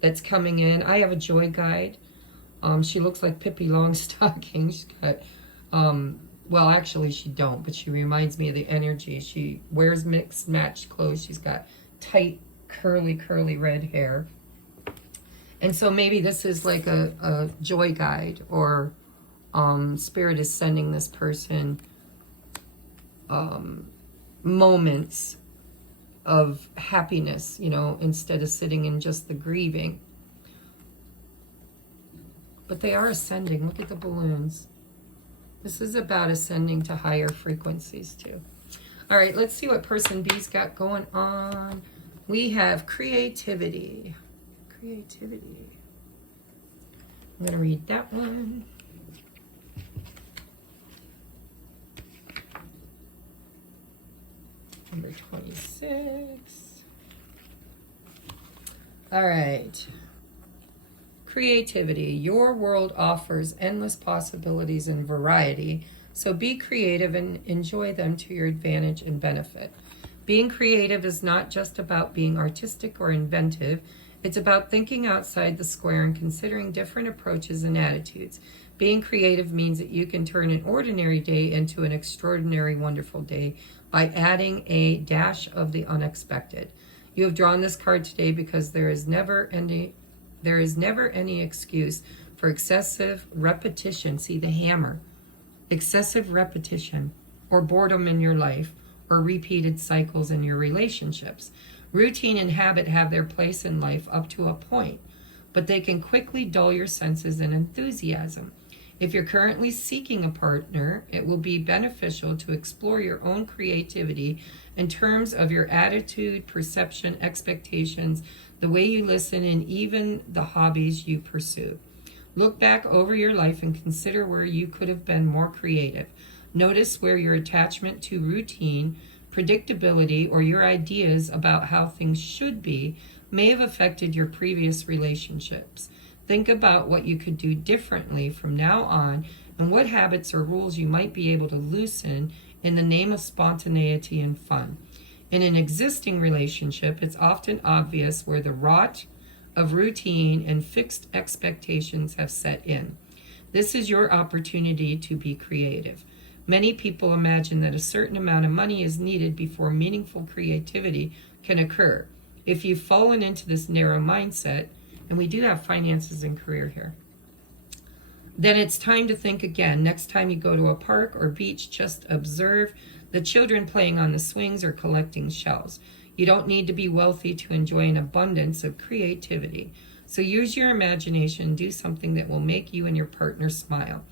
that's coming in. I have a joy guide. She looks like Pippi Longstocking. She's got, well, actually she don't, but she reminds me of the energy. She wears mixed matched clothes. She's got tight, curly red hair. And so maybe this is like a joy guide, or Spirit is sending this person moments of happiness, you know, instead of sitting in just the grieving. But they are ascending. Look at the balloons. This is about ascending to higher frequencies too. All right, let's see what person B's got going on. We have creativity. Creativity. I'm going to read that one. Number 26. All right. Creativity. Your world offers endless possibilities and variety, so be creative and enjoy them to your advantage and benefit. Being creative is not just about being artistic or inventive. It's about thinking outside the square and considering different approaches and attitudes. Being creative means that you can turn an ordinary day into an extraordinary, wonderful day by adding a dash of the unexpected. You have drawn this card today because there is never any excuse for excessive repetition. See the hammer. Excessive repetition or boredom in your life or repeated cycles in your relationships. Routine and habit have their place in life up to a point, but they can quickly dull your senses and enthusiasm. If you're currently seeking a partner, it will be beneficial to explore your own creativity in terms of your attitude, perception, expectations, the way you listen, and even the hobbies you pursue. Look back over your life and consider where you could have been more creative. Notice where your attachment to routine, predictability, or your ideas about how things should be may have affected your previous relationships. Think about what you could do differently from now on and what habits or rules you might be able to loosen in the name of spontaneity and fun. In an existing relationship, it's often obvious where the rot of routine and fixed expectations have set in. This is your opportunity to be creative. Many people imagine that a certain amount of money is needed before meaningful creativity can occur. If you've fallen into this narrow mindset, and we do have finances and career here, then it's time to think again. Next time you go to a park or beach, just observe the children playing on the swings or collecting shells. You don't need to be wealthy to enjoy an abundance of creativity. So use your imagination, do something that will make you and your partner smile.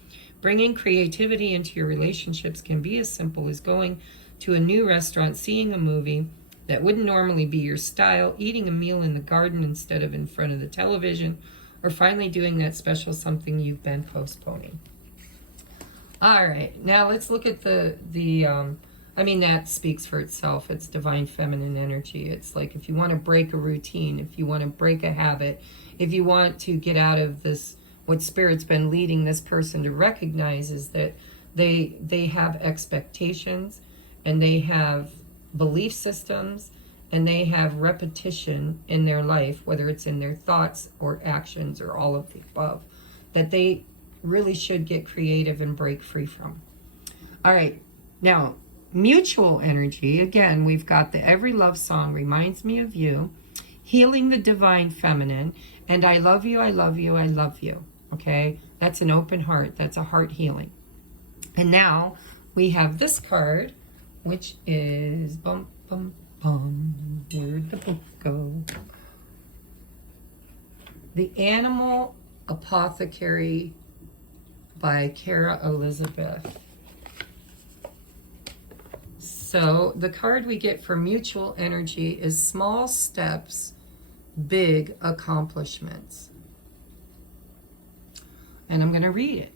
Bringing creativity into your relationships can be as simple as going to a new restaurant, seeing a movie that wouldn't normally be your style, eating a meal in the garden instead of in front of the television, or finally doing that special something you've been postponing. All right, now let's look at that speaks for itself. It's divine feminine energy. It's like if you want to break a routine, if you want to break a habit, if you want to get out of this, what Spirit's been leading this person to recognize is that they have expectations and they have belief systems and they have repetition in their life, whether it's in their thoughts or actions or all of the above, that they really should get creative and break free from. All right, now mutual energy, again, we've got the Every Love Song Reminds Me of You, Healing the Divine Feminine, and I Love You, I Love You, I Love You. Okay, that's an open heart. That's a heart healing. And now we have this card, which is bum bum bum. Where'd the book go? The Animal Apothecary by Cara Elizabeth. So the card we get for mutual energy is Small Steps, Big Accomplishments. And I'm going to read it.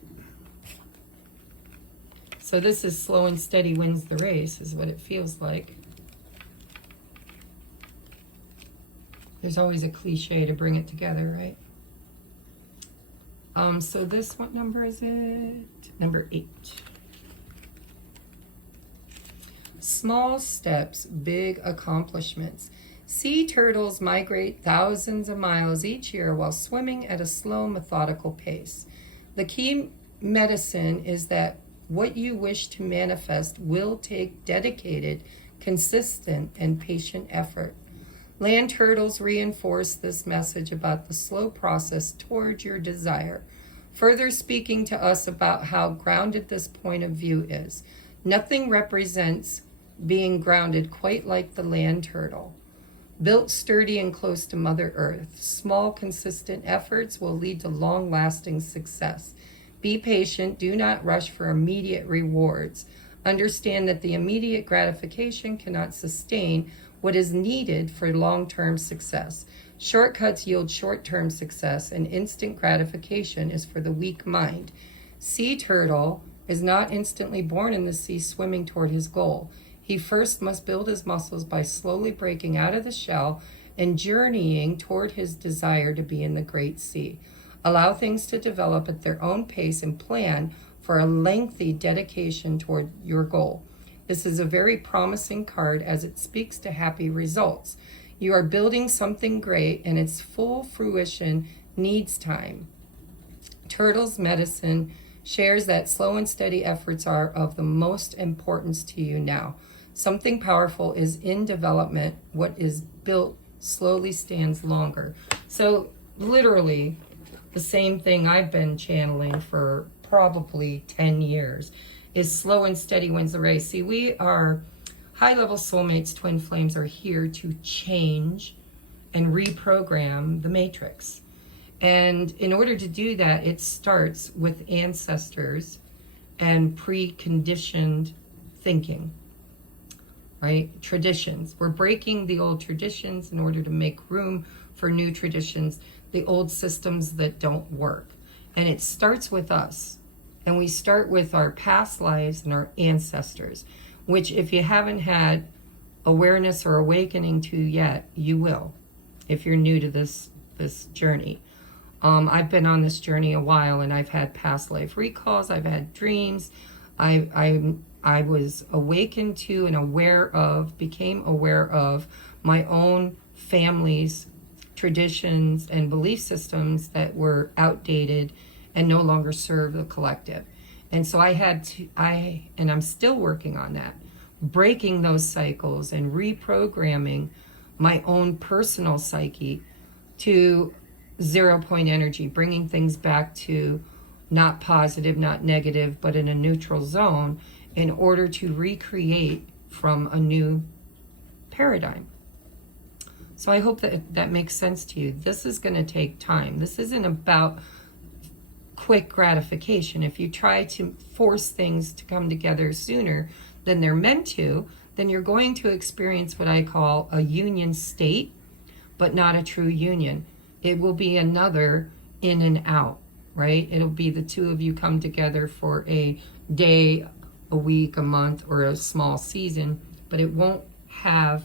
So this is slow and steady wins the race, is what it feels like. There's always a cliche to bring it together, right? So this, what number is it? Number 8. Small steps, big accomplishments. Sea turtles migrate thousands of miles each year while swimming at a slow, methodical pace. The key medicine is that what you wish to manifest will take dedicated, consistent, and patient effort. Land turtles reinforce this message about the slow process toward your desire, further speaking to us about how grounded this point of view is. Nothing represents being grounded quite like the land turtle. Built sturdy and close to Mother Earth, small, consistent efforts will lead to long-lasting success. Be patient. Do not rush for immediate rewards. Understand that the immediate gratification cannot sustain what is needed for long-term success. Shortcuts yield short-term success, and instant gratification is for the weak mind. Sea turtle is not instantly born in the sea swimming toward his goal. He first must build his muscles by slowly breaking out of the shell and journeying toward his desire to be in the great sea. Allow things to develop at their own pace and plan for a lengthy dedication toward your goal. This is a very promising card as it speaks to happy results. You are building something great and its full fruition needs time. Turtle's medicine shares that slow and steady efforts are of the most importance to you now. Something powerful is in development. What is built slowly stands longer. So literally the same thing I've been channeling for probably 10 years is slow and steady wins the race. See, we are high-level soulmates, twin flames are here to change and reprogram the matrix. And in order to do that, it starts with ancestors and preconditioned thinking, right? Traditions. We're breaking the old traditions in order to make room for new traditions, the old systems that don't work. And it starts with us. And we start with our past lives and our ancestors, which if you haven't had awareness or awakening to yet, you will, if you're new to this journey. I've been on this journey a while, and I've had past life recalls. I've had dreams. I was awakened to and became aware of my own family's traditions and belief systems that were outdated and no longer serve the collective. And so and I'm still working on that, breaking those cycles and reprogramming my own personal psyche to 0 point energy, bringing things back to not positive, not negative, but in a neutral zone in order to recreate from a new paradigm. So I hope that makes sense to you. This is going to take time. This isn't about quick gratification. If you try to force things to come together sooner than they're meant to, then you're going to experience what I call a union state, but not a true union. It will be another in and out, right? It'll be the two of you come together for a day, a week, a month, or a small season, but it won't have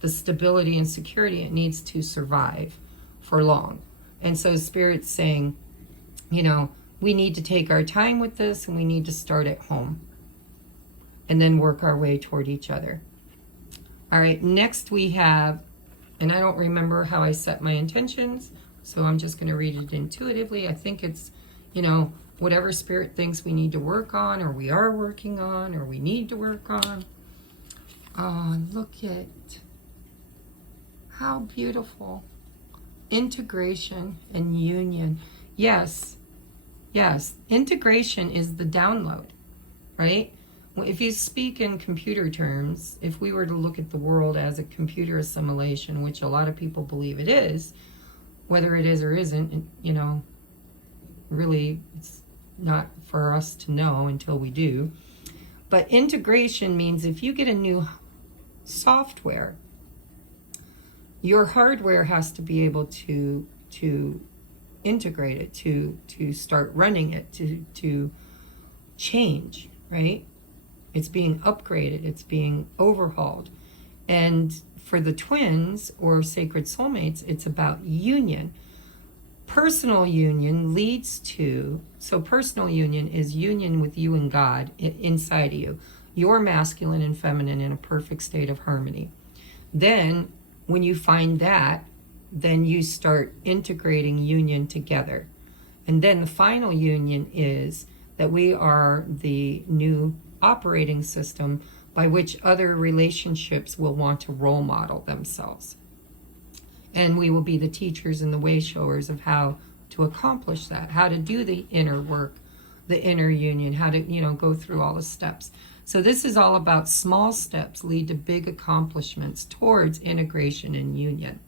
the stability and security it needs to survive for long. And so Spirit's saying, you know, we need to take our time with this, and we need to start at home and then work our way toward each other. All right, next we have, and I don't remember how I set my intentions, so I'm just going to read it intuitively. I think it's, you know, whatever Spirit thinks we need to work on, or we are working on, or we need to work on. Look at how beautiful. Integration and union. Yes, yes. Integration is the download, right? If you speak in computer terms, if we were to look at the world as a computer assimilation, which a lot of people believe it is, whether it is or isn't, you know, really it's not for us to know until we do. But integration means if you get a new software, your hardware has to be able to integrate it, to start running it, to change, right? It's being upgraded, it's being overhauled. And for the twins or sacred soulmates, it's about union. Personal union leads to, so personal union is union with you and God inside of you. Your masculine and feminine in a perfect state of harmony. Then when you find that, then you start integrating union together. And then the final union is that we are the new operating system by which other relationships will want to role model themselves. And we will be the teachers and the way showers of how to accomplish that, how to do the inner work, the inner union, how to, you know, go through all the steps. So this is all about small steps lead to big accomplishments towards integration and union.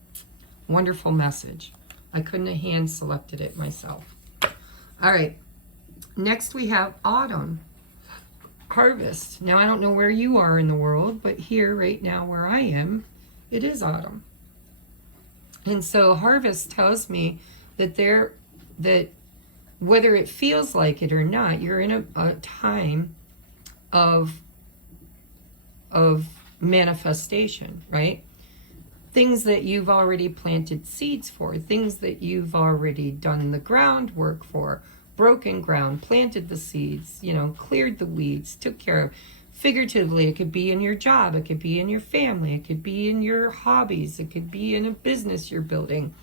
Wonderful message. I couldn't have hand selected it myself. All right. Next we have autumn. Harvest. Now I don't know where you are in the world, but here right now where I am, it is autumn. And so harvest tells me that that whether it feels like it or not, you're in a time of of manifestation, right? Things that you've already planted seeds for, things that you've already done the groundwork for, broken ground, planted the seeds, you know, cleared the weeds, took care of. Figuratively, it could be in your job, it could be in your family, it could be in your hobbies, it could be in a business you're building.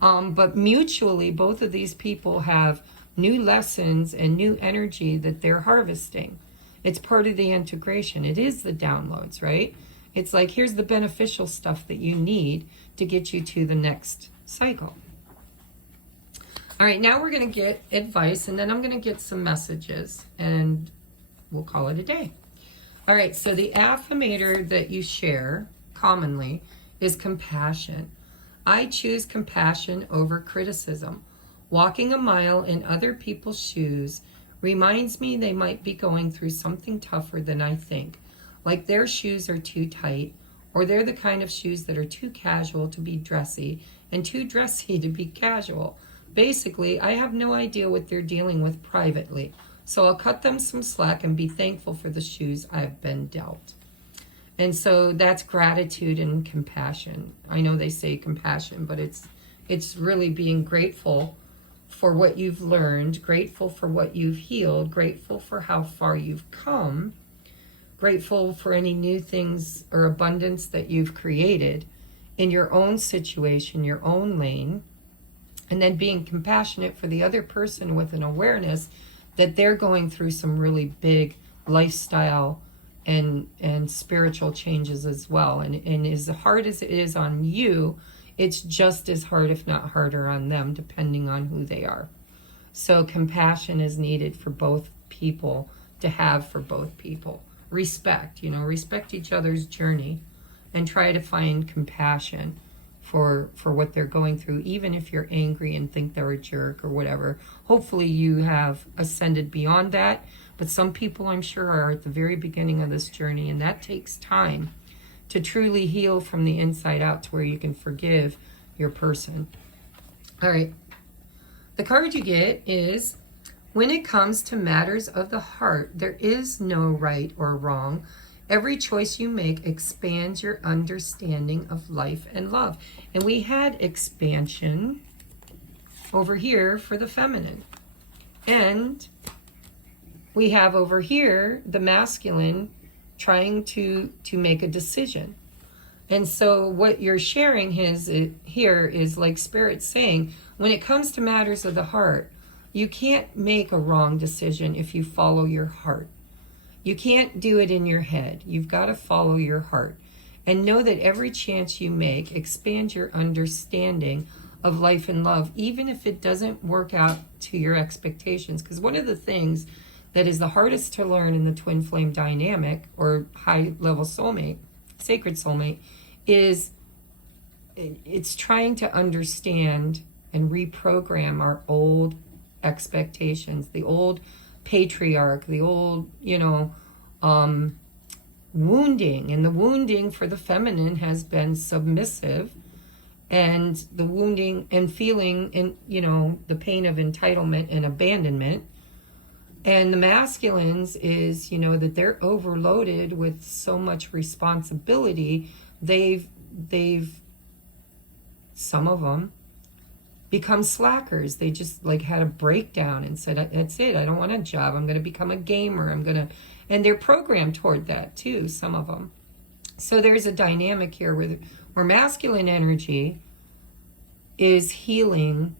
But mutually, both of these people have new lessons and new energy that they're harvesting. It's part of the integration. It is the downloads, right? It's like, here's the beneficial stuff that you need to get you to the next cycle. All right, now we're going to get advice, and then I'm going to get some messages, and we'll call it a day. All right, so the affirmator that you share commonly is compassion. I choose compassion over criticism. Walking a mile in other people's shoes reminds me they might be going through something tougher than I think. Like their shoes are too tight, or they're the kind of shoes that are too casual to be dressy and too dressy to be casual. Basically, I have no idea what they're dealing with privately, so I'll cut them some slack and be thankful for the shoes I've been dealt. And so that's gratitude and compassion. I know they say compassion, but it's really being grateful for what you've learned, grateful for what you've healed, grateful for how far you've come, grateful for any new things or abundance that you've created in your own situation, your own lane, and then being compassionate for the other person with an awareness that they're going through some really big lifestyle and spiritual changes as well. And as hard as it is on you, it's just as hard, if not harder, on them, depending on who they are. So compassion is needed for both people, to have for both people. Respect, respect each other's journey and try to find compassion for what they're going through, even if you're angry and think they're a jerk or whatever. Hopefully you have ascended beyond that, but some people, I'm sure, are at the very beginning of this journey, and that takes time to truly heal from the inside out to where you can forgive your person. All right. The card you get is, when it comes to matters of the heart, there is no right or wrong. Every choice you make expands your understanding of life and love. And we had expansion over here for the feminine. And we have over here the masculine trying to make a decision. And so what you're sharing here is like Spirit saying, when it comes to matters of the heart, you can't make a wrong decision if you follow your heart. You can't do it in your head. You've got to follow your heart. And know that every chance you make expands your understanding of life and love, even if it doesn't work out to your expectations. Because one of the things that is the hardest to learn in the twin flame dynamic, or high level soulmate, sacred soulmate, is it's trying to understand and reprogram our old expectations, the old patriarch, the old, wounding. And the wounding for the feminine has been submissive, and the wounding and feeling and the pain of entitlement and abandonment. And the masculines is that they're overloaded with so much responsibility. They've some of them become slackers. They just had a breakdown and said, that's it, I don't want a job, I'm going to become a gamer, and they're programmed toward that too, some of them. So there's a dynamic here where masculine energy is healing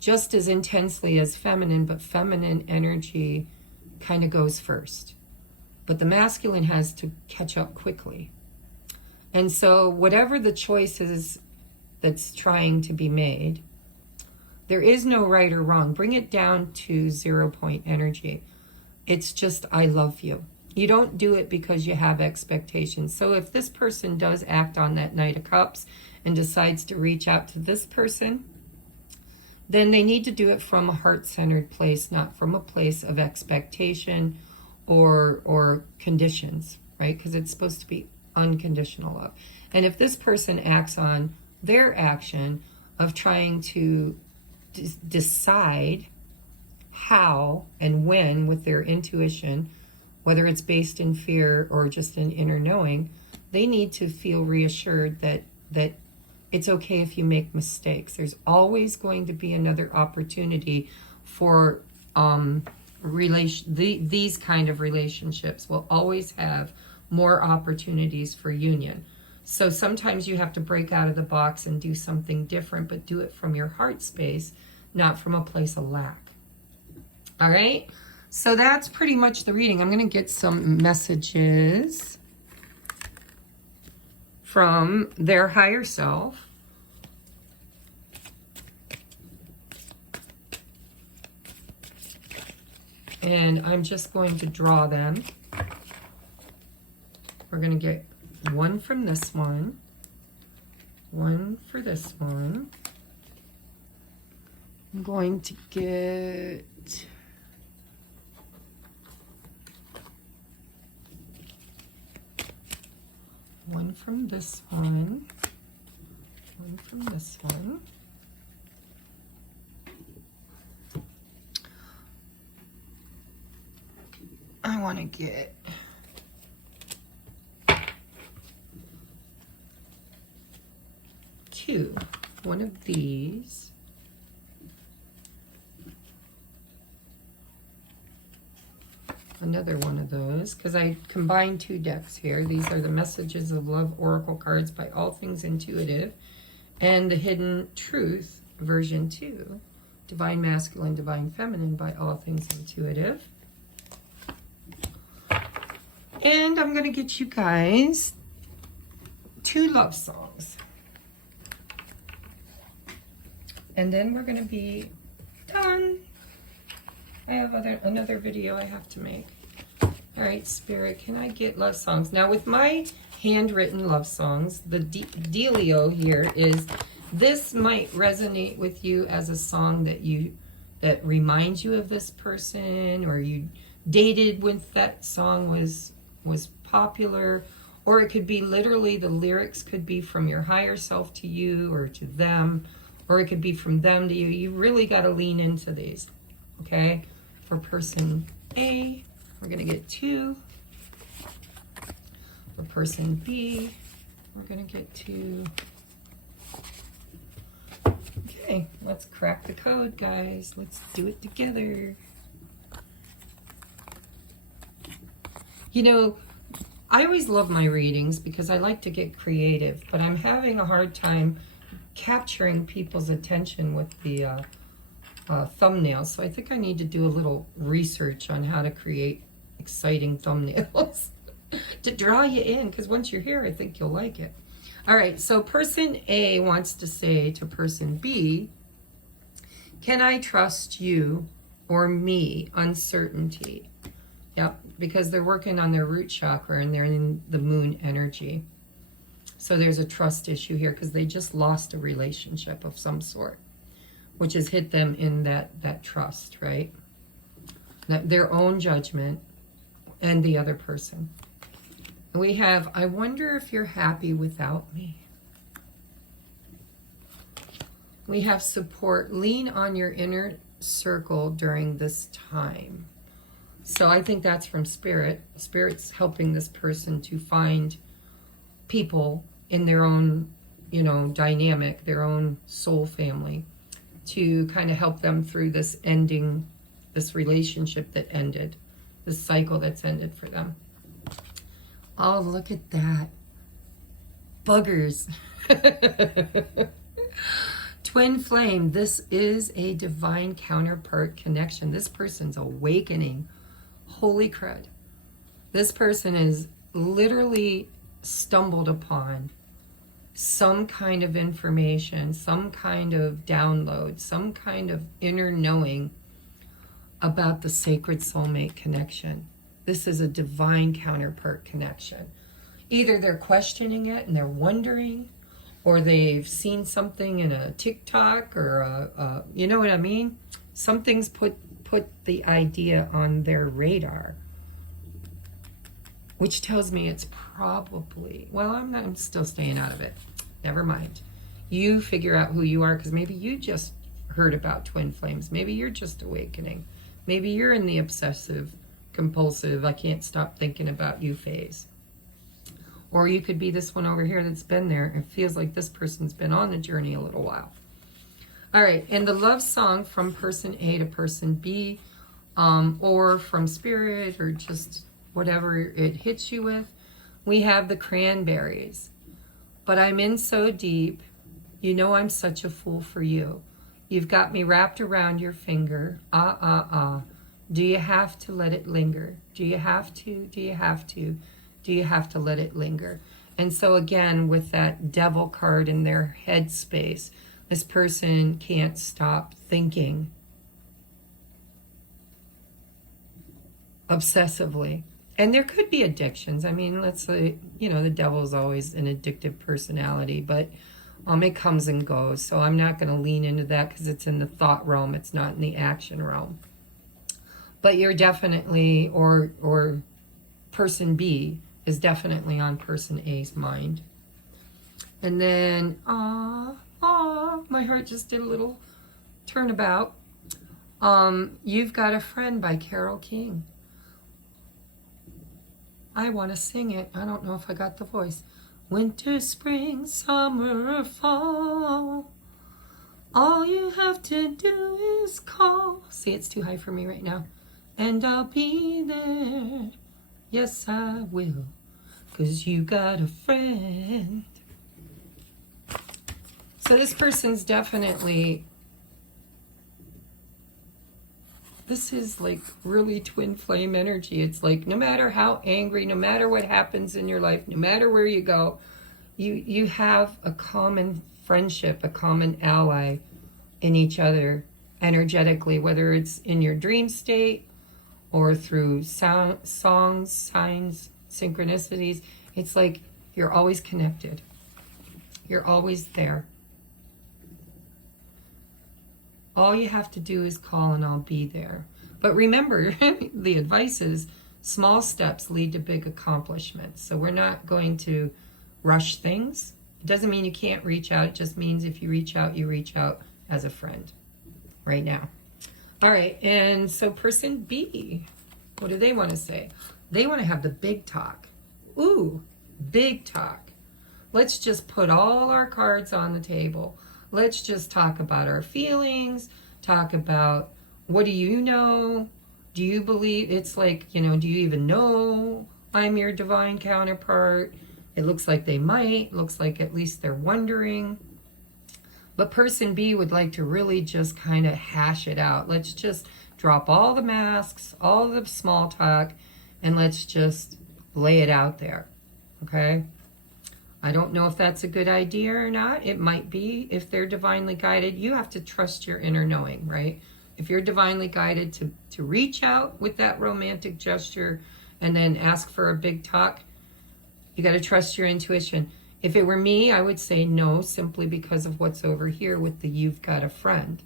just as intensely as feminine, but feminine energy kind of goes first. But the masculine has to catch up quickly. And so whatever the choice is that's trying to be made, there is no right or wrong. Bring it down to 0 point energy. It's just, I love you. You don't do it because you have expectations. So if this person does act on that Knight of Cups and decides to reach out to this person, then they need to do it from a heart-centered place, not from a place of expectation or conditions, right? Because it's supposed to be unconditional love. And if this person acts on their action of trying to decide how and when with their intuition whether it's based in fear or just in inner knowing, they need to feel reassured that it's okay if you make mistakes. There's always going to be another opportunity for these kind of relationships will always have more opportunities for union. So sometimes you have to break out of the box and do something different, but do it from your heart space, not from a place of lack. All right? So that's pretty much the reading. I'm going to get some messages from their higher self. And I'm just going to draw them. We're going to get one from this one for this one. I'm going to get one from this one from this one. I want to get two. One of these. Another one of those, because I combined two decks here. These are the Messages of Love Oracle cards by All Things Intuitive, and the Hidden Truth version 2, Divine Masculine, Divine Feminine by All Things Intuitive. And I'm going to get you guys 2 love songs. And then we're going to be done. I have another video I have to make. All right, Spirit, can I get love songs? Now, with my handwritten love songs, the dealio here is this might resonate with you as a song that reminds you of this person, or you dated when that song was popular, or it could be literally the lyrics could be from your higher self to you or to them, or it could be from them to you. You really got to lean into these, okay? For person A, we're going to get 2. For person B, we're going to get 2. Okay, let's crack the code, guys. Let's do it together. You know, I always love my readings because I like to get creative, but I'm having a hard time capturing people's attention with the thumbnails. So I think I need to do a little research on how to create exciting thumbnails to draw you in, because once you're here, I think you'll like it. All right, so person A wants to say to person B, can I trust you or me? Uncertainty. Yep, because they're working on their root chakra and they're in the moon energy. So there's a trust issue here because they just lost a relationship of some sort, which has hit them in that trust, right? Their own judgment and the other person. And we have, I wonder if you're happy without me. We have support. Lean on your inner circle during this time. So I think that's from Spirit. Spirit's helping this person to find people in their own, you know, dynamic, their own soul family, to kind of help them through this ending, this relationship that ended, this cycle that's ended for them. Oh, look at that. Buggers. Twin flame. This is a divine counterpart connection. This person's awakening. Holy crud. This person is literally stumbled upon some kind of information, some kind of download, some kind of inner knowing about the sacred soulmate connection. This is a divine counterpart connection. Either they're questioning it and they're wondering, or they've seen something in a TikTok or you know what I mean? Something's put the idea on their radar, which tells me it's probably, well, I'm still staying out of it. Never mind. You figure out who you are, because maybe you just heard about twin flames. Maybe you're just awakening. Maybe you're in the obsessive compulsive, I can't stop thinking about you phase. Or you could be this one over here that's been there. It feels like this person's been on the journey a little while. All right, and the love song from person A to person B, or from spirit, or just whatever it hits you with. We have the Cranberries. But I'm in so deep, you know I'm such a fool for you. You've got me wrapped around your finger. Ah, ah, ah. Do you have to let it linger? Do you have to? Do you have to? Do you have to let it linger? And so again, with that devil card in their head space, this person can't stop thinking obsessively. And there could be addictions. I mean, let's say, you know, the devil's always an addictive personality, but it comes and goes. So I'm not going to lean into that because it's in the thought realm. It's not in the action realm. But you're definitely, or person B is definitely on person A's mind. And then, my heart just did a little turnabout. You've Got a Friend by Carole King. I want to sing it. I don't know if I got the voice. Winter, spring, summer, fall. All you have to do is call. See, it's too high for me right now. And I'll be there. Yes, I will. 'Cause you got a friend. So this person's definitely, this is like really twin flame energy. It's like no matter how angry, no matter what happens in your life, no matter where you go, you have a common friendship, a common ally in each other energetically, whether it's in your dream state or through sound, songs, signs, synchronicities. It's like you're always connected. You're always there. All you have to do is call and I'll be there. But remember, the advice is small steps lead to big accomplishments. So we're not going to rush things. It doesn't mean you can't reach out. It just means if you reach out as a friend right now. All right, and so person B, what do they want to say? They want to have the big talk. Ooh, big talk. Let's just put all our cards on the table. Let's just talk about our feelings, talk about what do you know? Do you believe, it's like, you know, do you even know I'm your divine counterpart? It looks like they might, looks like at least they're wondering. But person B would like to really just kind of hash it out. Let's just drop all the masks, all the small talk, and let's just lay it out there, okay? I don't know if that's a good idea or not. It might be. If they're divinely guided, you have to trust your inner knowing, right? If you're divinely guided to reach out with that romantic gesture and then ask for a big talk, you got to trust your intuition. If it were me, I would say no, simply because of what's over here with the you've got a friend,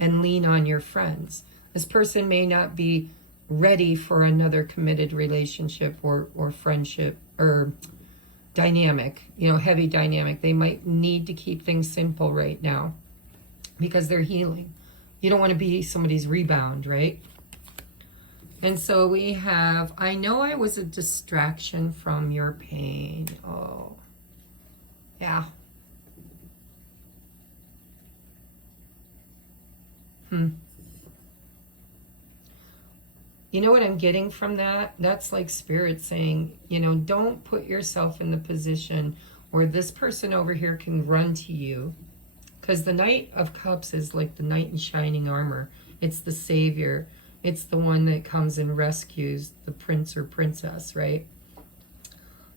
and lean on your friends. This person may not be ready for another committed relationship or friendship or dynamic, you know, heavy dynamic. They might need to keep things simple right now because they're healing. You don't want to be somebody's rebound, right? And so we have, I know I was a distraction from your pain. Oh, yeah. You know what I'm getting from that? That's like spirit saying, you know, don't put yourself in the position where this person over here can run to you. Because the Knight of Cups is like the knight in shining armor. It's the savior. It's the one that comes and rescues the prince or princess, right?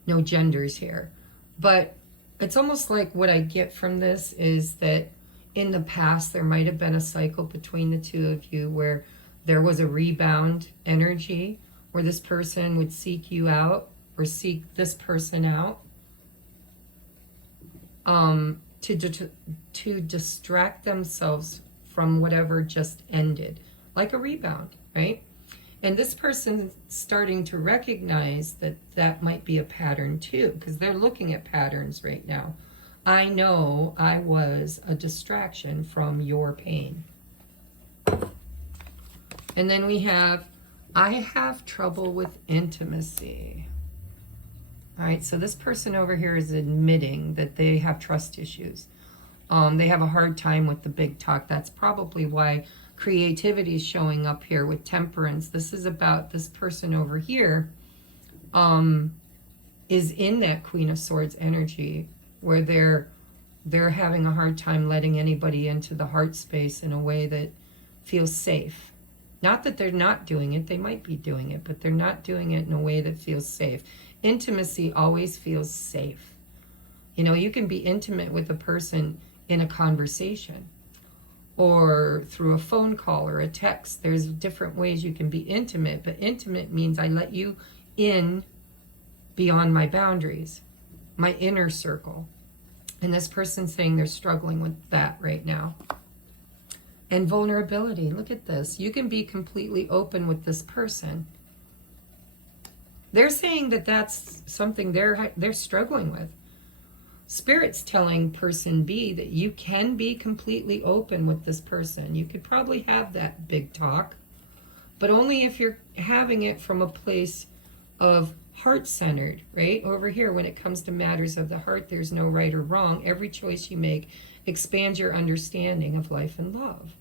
No genders here. But it's almost like what I get from this is that in the past there might have been a cycle between the two of you where there was a rebound energy where this person would seek you out or seek this person out to distract themselves from whatever just ended, like a rebound, right? And this person's starting to recognize that that might be a pattern too, because they're looking at patterns right now. I know I was a distraction from your pain. And then we have I have trouble with intimacy. All right, so this person over here is admitting that they have trust issues. They have a hard time with the big talk. That's probably why creativity is showing up here with temperance. This is about this person over here is in that Queen of Swords energy where they're having a hard time letting anybody into the heart space in a way that feels safe. Not that they're not doing it. They might be doing it, but they're not doing it in a way that feels safe. Intimacy always feels safe. You know, you can be intimate with a person in a conversation or through a phone call or a text. There's different ways you can be intimate, but intimate means I let you in beyond my boundaries, my inner circle. And this person's saying they're struggling with that right now. And vulnerability, look at this. You can be completely open with this person. They're saying that that's something they're struggling with. Spirit's telling person B that you can be completely open with this person. You could probably have that big talk, but only if you're having it from a place of heart-centered, right? Over here, when it comes to matters of the heart, there's no right or wrong. Every choice you make expands your understanding of life and love.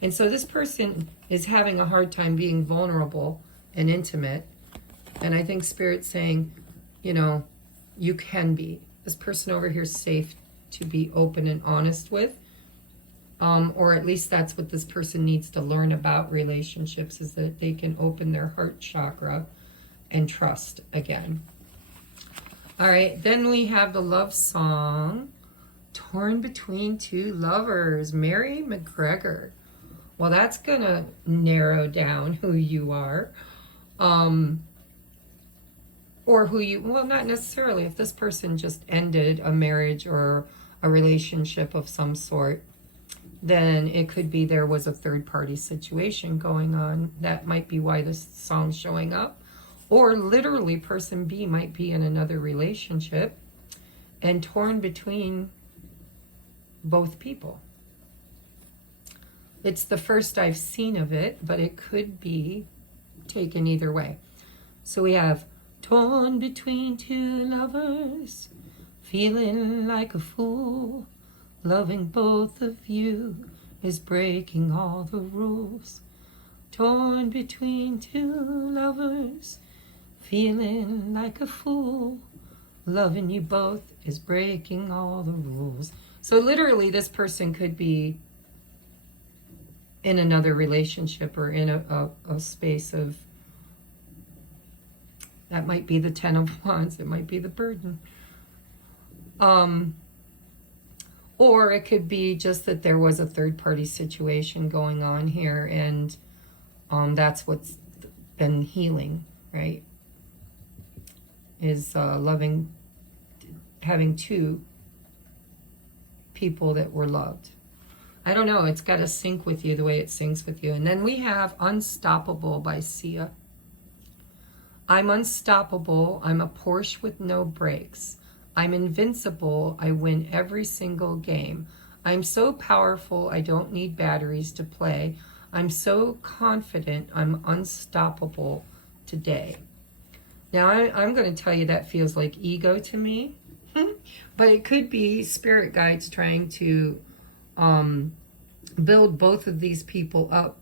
And so this person is having a hard time being vulnerable and intimate. And I think Spirit's saying, you know, you can be. This person over here is safe to be open and honest with. Or at least that's what this person needs to learn about relationships, is that they can open their heart chakra and trust again. All right, then we have the love song, Torn Between Two Lovers, Mary McGregor. Well, that's going to narrow down who you are. Or who you, well, not necessarily. If this person just ended a marriage or a relationship of some sort, then it could be there was a third-party situation going on. That might be why this song's showing up. Or literally, person B might be in another relationship and torn between both people. It's the first I've seen of it, but it could be taken either way. So we have torn between two lovers, feeling like a fool, loving both of you is breaking all the rules. Torn between two lovers, feeling like a fool, loving you both is breaking all the rules. So literally this person could be in another relationship or in a space of, that might be the Ten of Wands, it might be the burden. Or it could be just that there was a third-party situation going on here, and that's what's been healing, right? Is loving, having two people that were loved. I don't know, it's got to sync with you the way it syncs with you. And then we have Unstoppable by Sia. I'm unstoppable, I'm a Porsche with no brakes. I'm invincible, I win every single game. I'm so powerful, I don't need batteries to play. I'm so confident, I'm unstoppable today. Now, I'm going to tell you that feels like ego to me. But it could be spirit guides trying to build both of these people up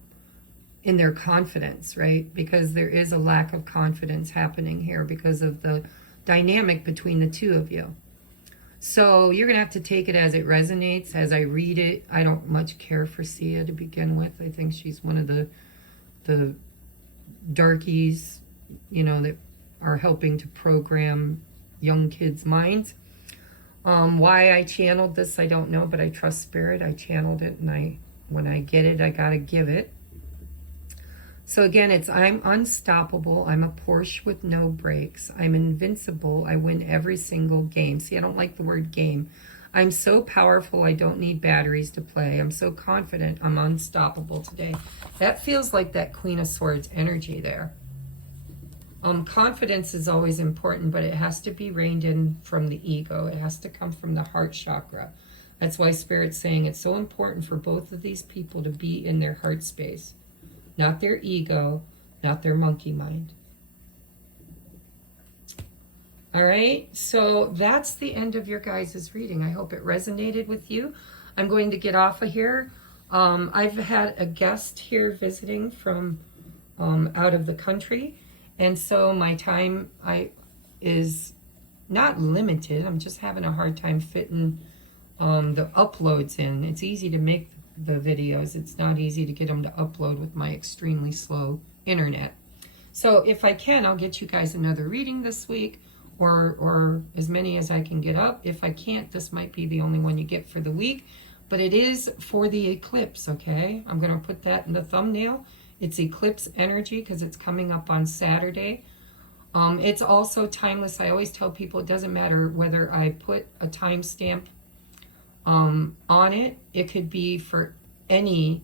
in their confidence, right? Because there is a lack of confidence happening here because of the dynamic between the two of you. So you're going to have to take it as it resonates. As I read it, I don't much care for Sia to begin with. I think she's one of the darkies, you know, that are helping to program young kids' minds. Why I channeled this, I don't know, but I trust spirit. I channeled it, and when I get it, I gotta give it. So again, it's I'm unstoppable. I'm a Porsche with no brakes. I'm invincible. I win every single game. See, I don't like the word game. I'm so powerful. I don't need batteries to play. I'm so confident. I'm unstoppable today. That feels like that Queen of Swords energy there. Confidence is always important, but it has to be reined in from the ego. It has to come from the heart chakra. That's why Spirit's saying it's so important for both of these people to be in their heart space. Not their ego, not their monkey mind. All right, so that's the end of your guys' reading. I hope it resonated with you. I'm going to get off of here. I've had a guest here visiting from out of the country, and so my time is not limited. I'm just having a hard time fitting the uploads in. It's easy to make the videos. It's not easy to get them to upload with my extremely slow internet. So if I can, I'll get you guys another reading this week, or as many as I can get up. If I can't, this might be the only one you get for the week, but it is for the eclipse, okay? I'm going to put that in the thumbnail. It's eclipse energy because it's coming up on Saturday. It's also timeless. I always tell people it doesn't matter whether I put a timestamp on it. It could be for anybody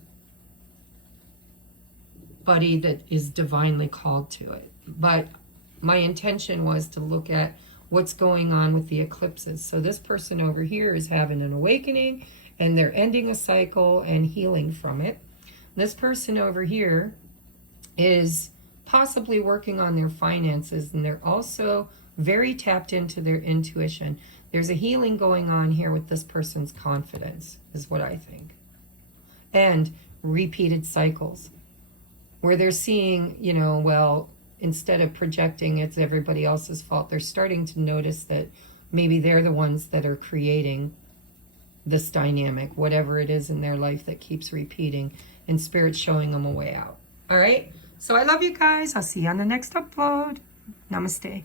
that is divinely called to it. But my intention was to look at what's going on with the eclipses. So this person over here is having an awakening, and they're ending a cycle and healing from it. This person over here is possibly working on their finances, and they're also very tapped into their intuition. There's a healing going on here with this person's confidence, is what I think. And repeated cycles, where they're seeing, you know, well, instead of projecting it's everybody else's fault, they're starting to notice that maybe they're the ones that are creating this dynamic, whatever it is in their life that keeps repeating, and Spirit's showing them a way out. All right? So I love you guys. I'll see you on the next upload. Namaste.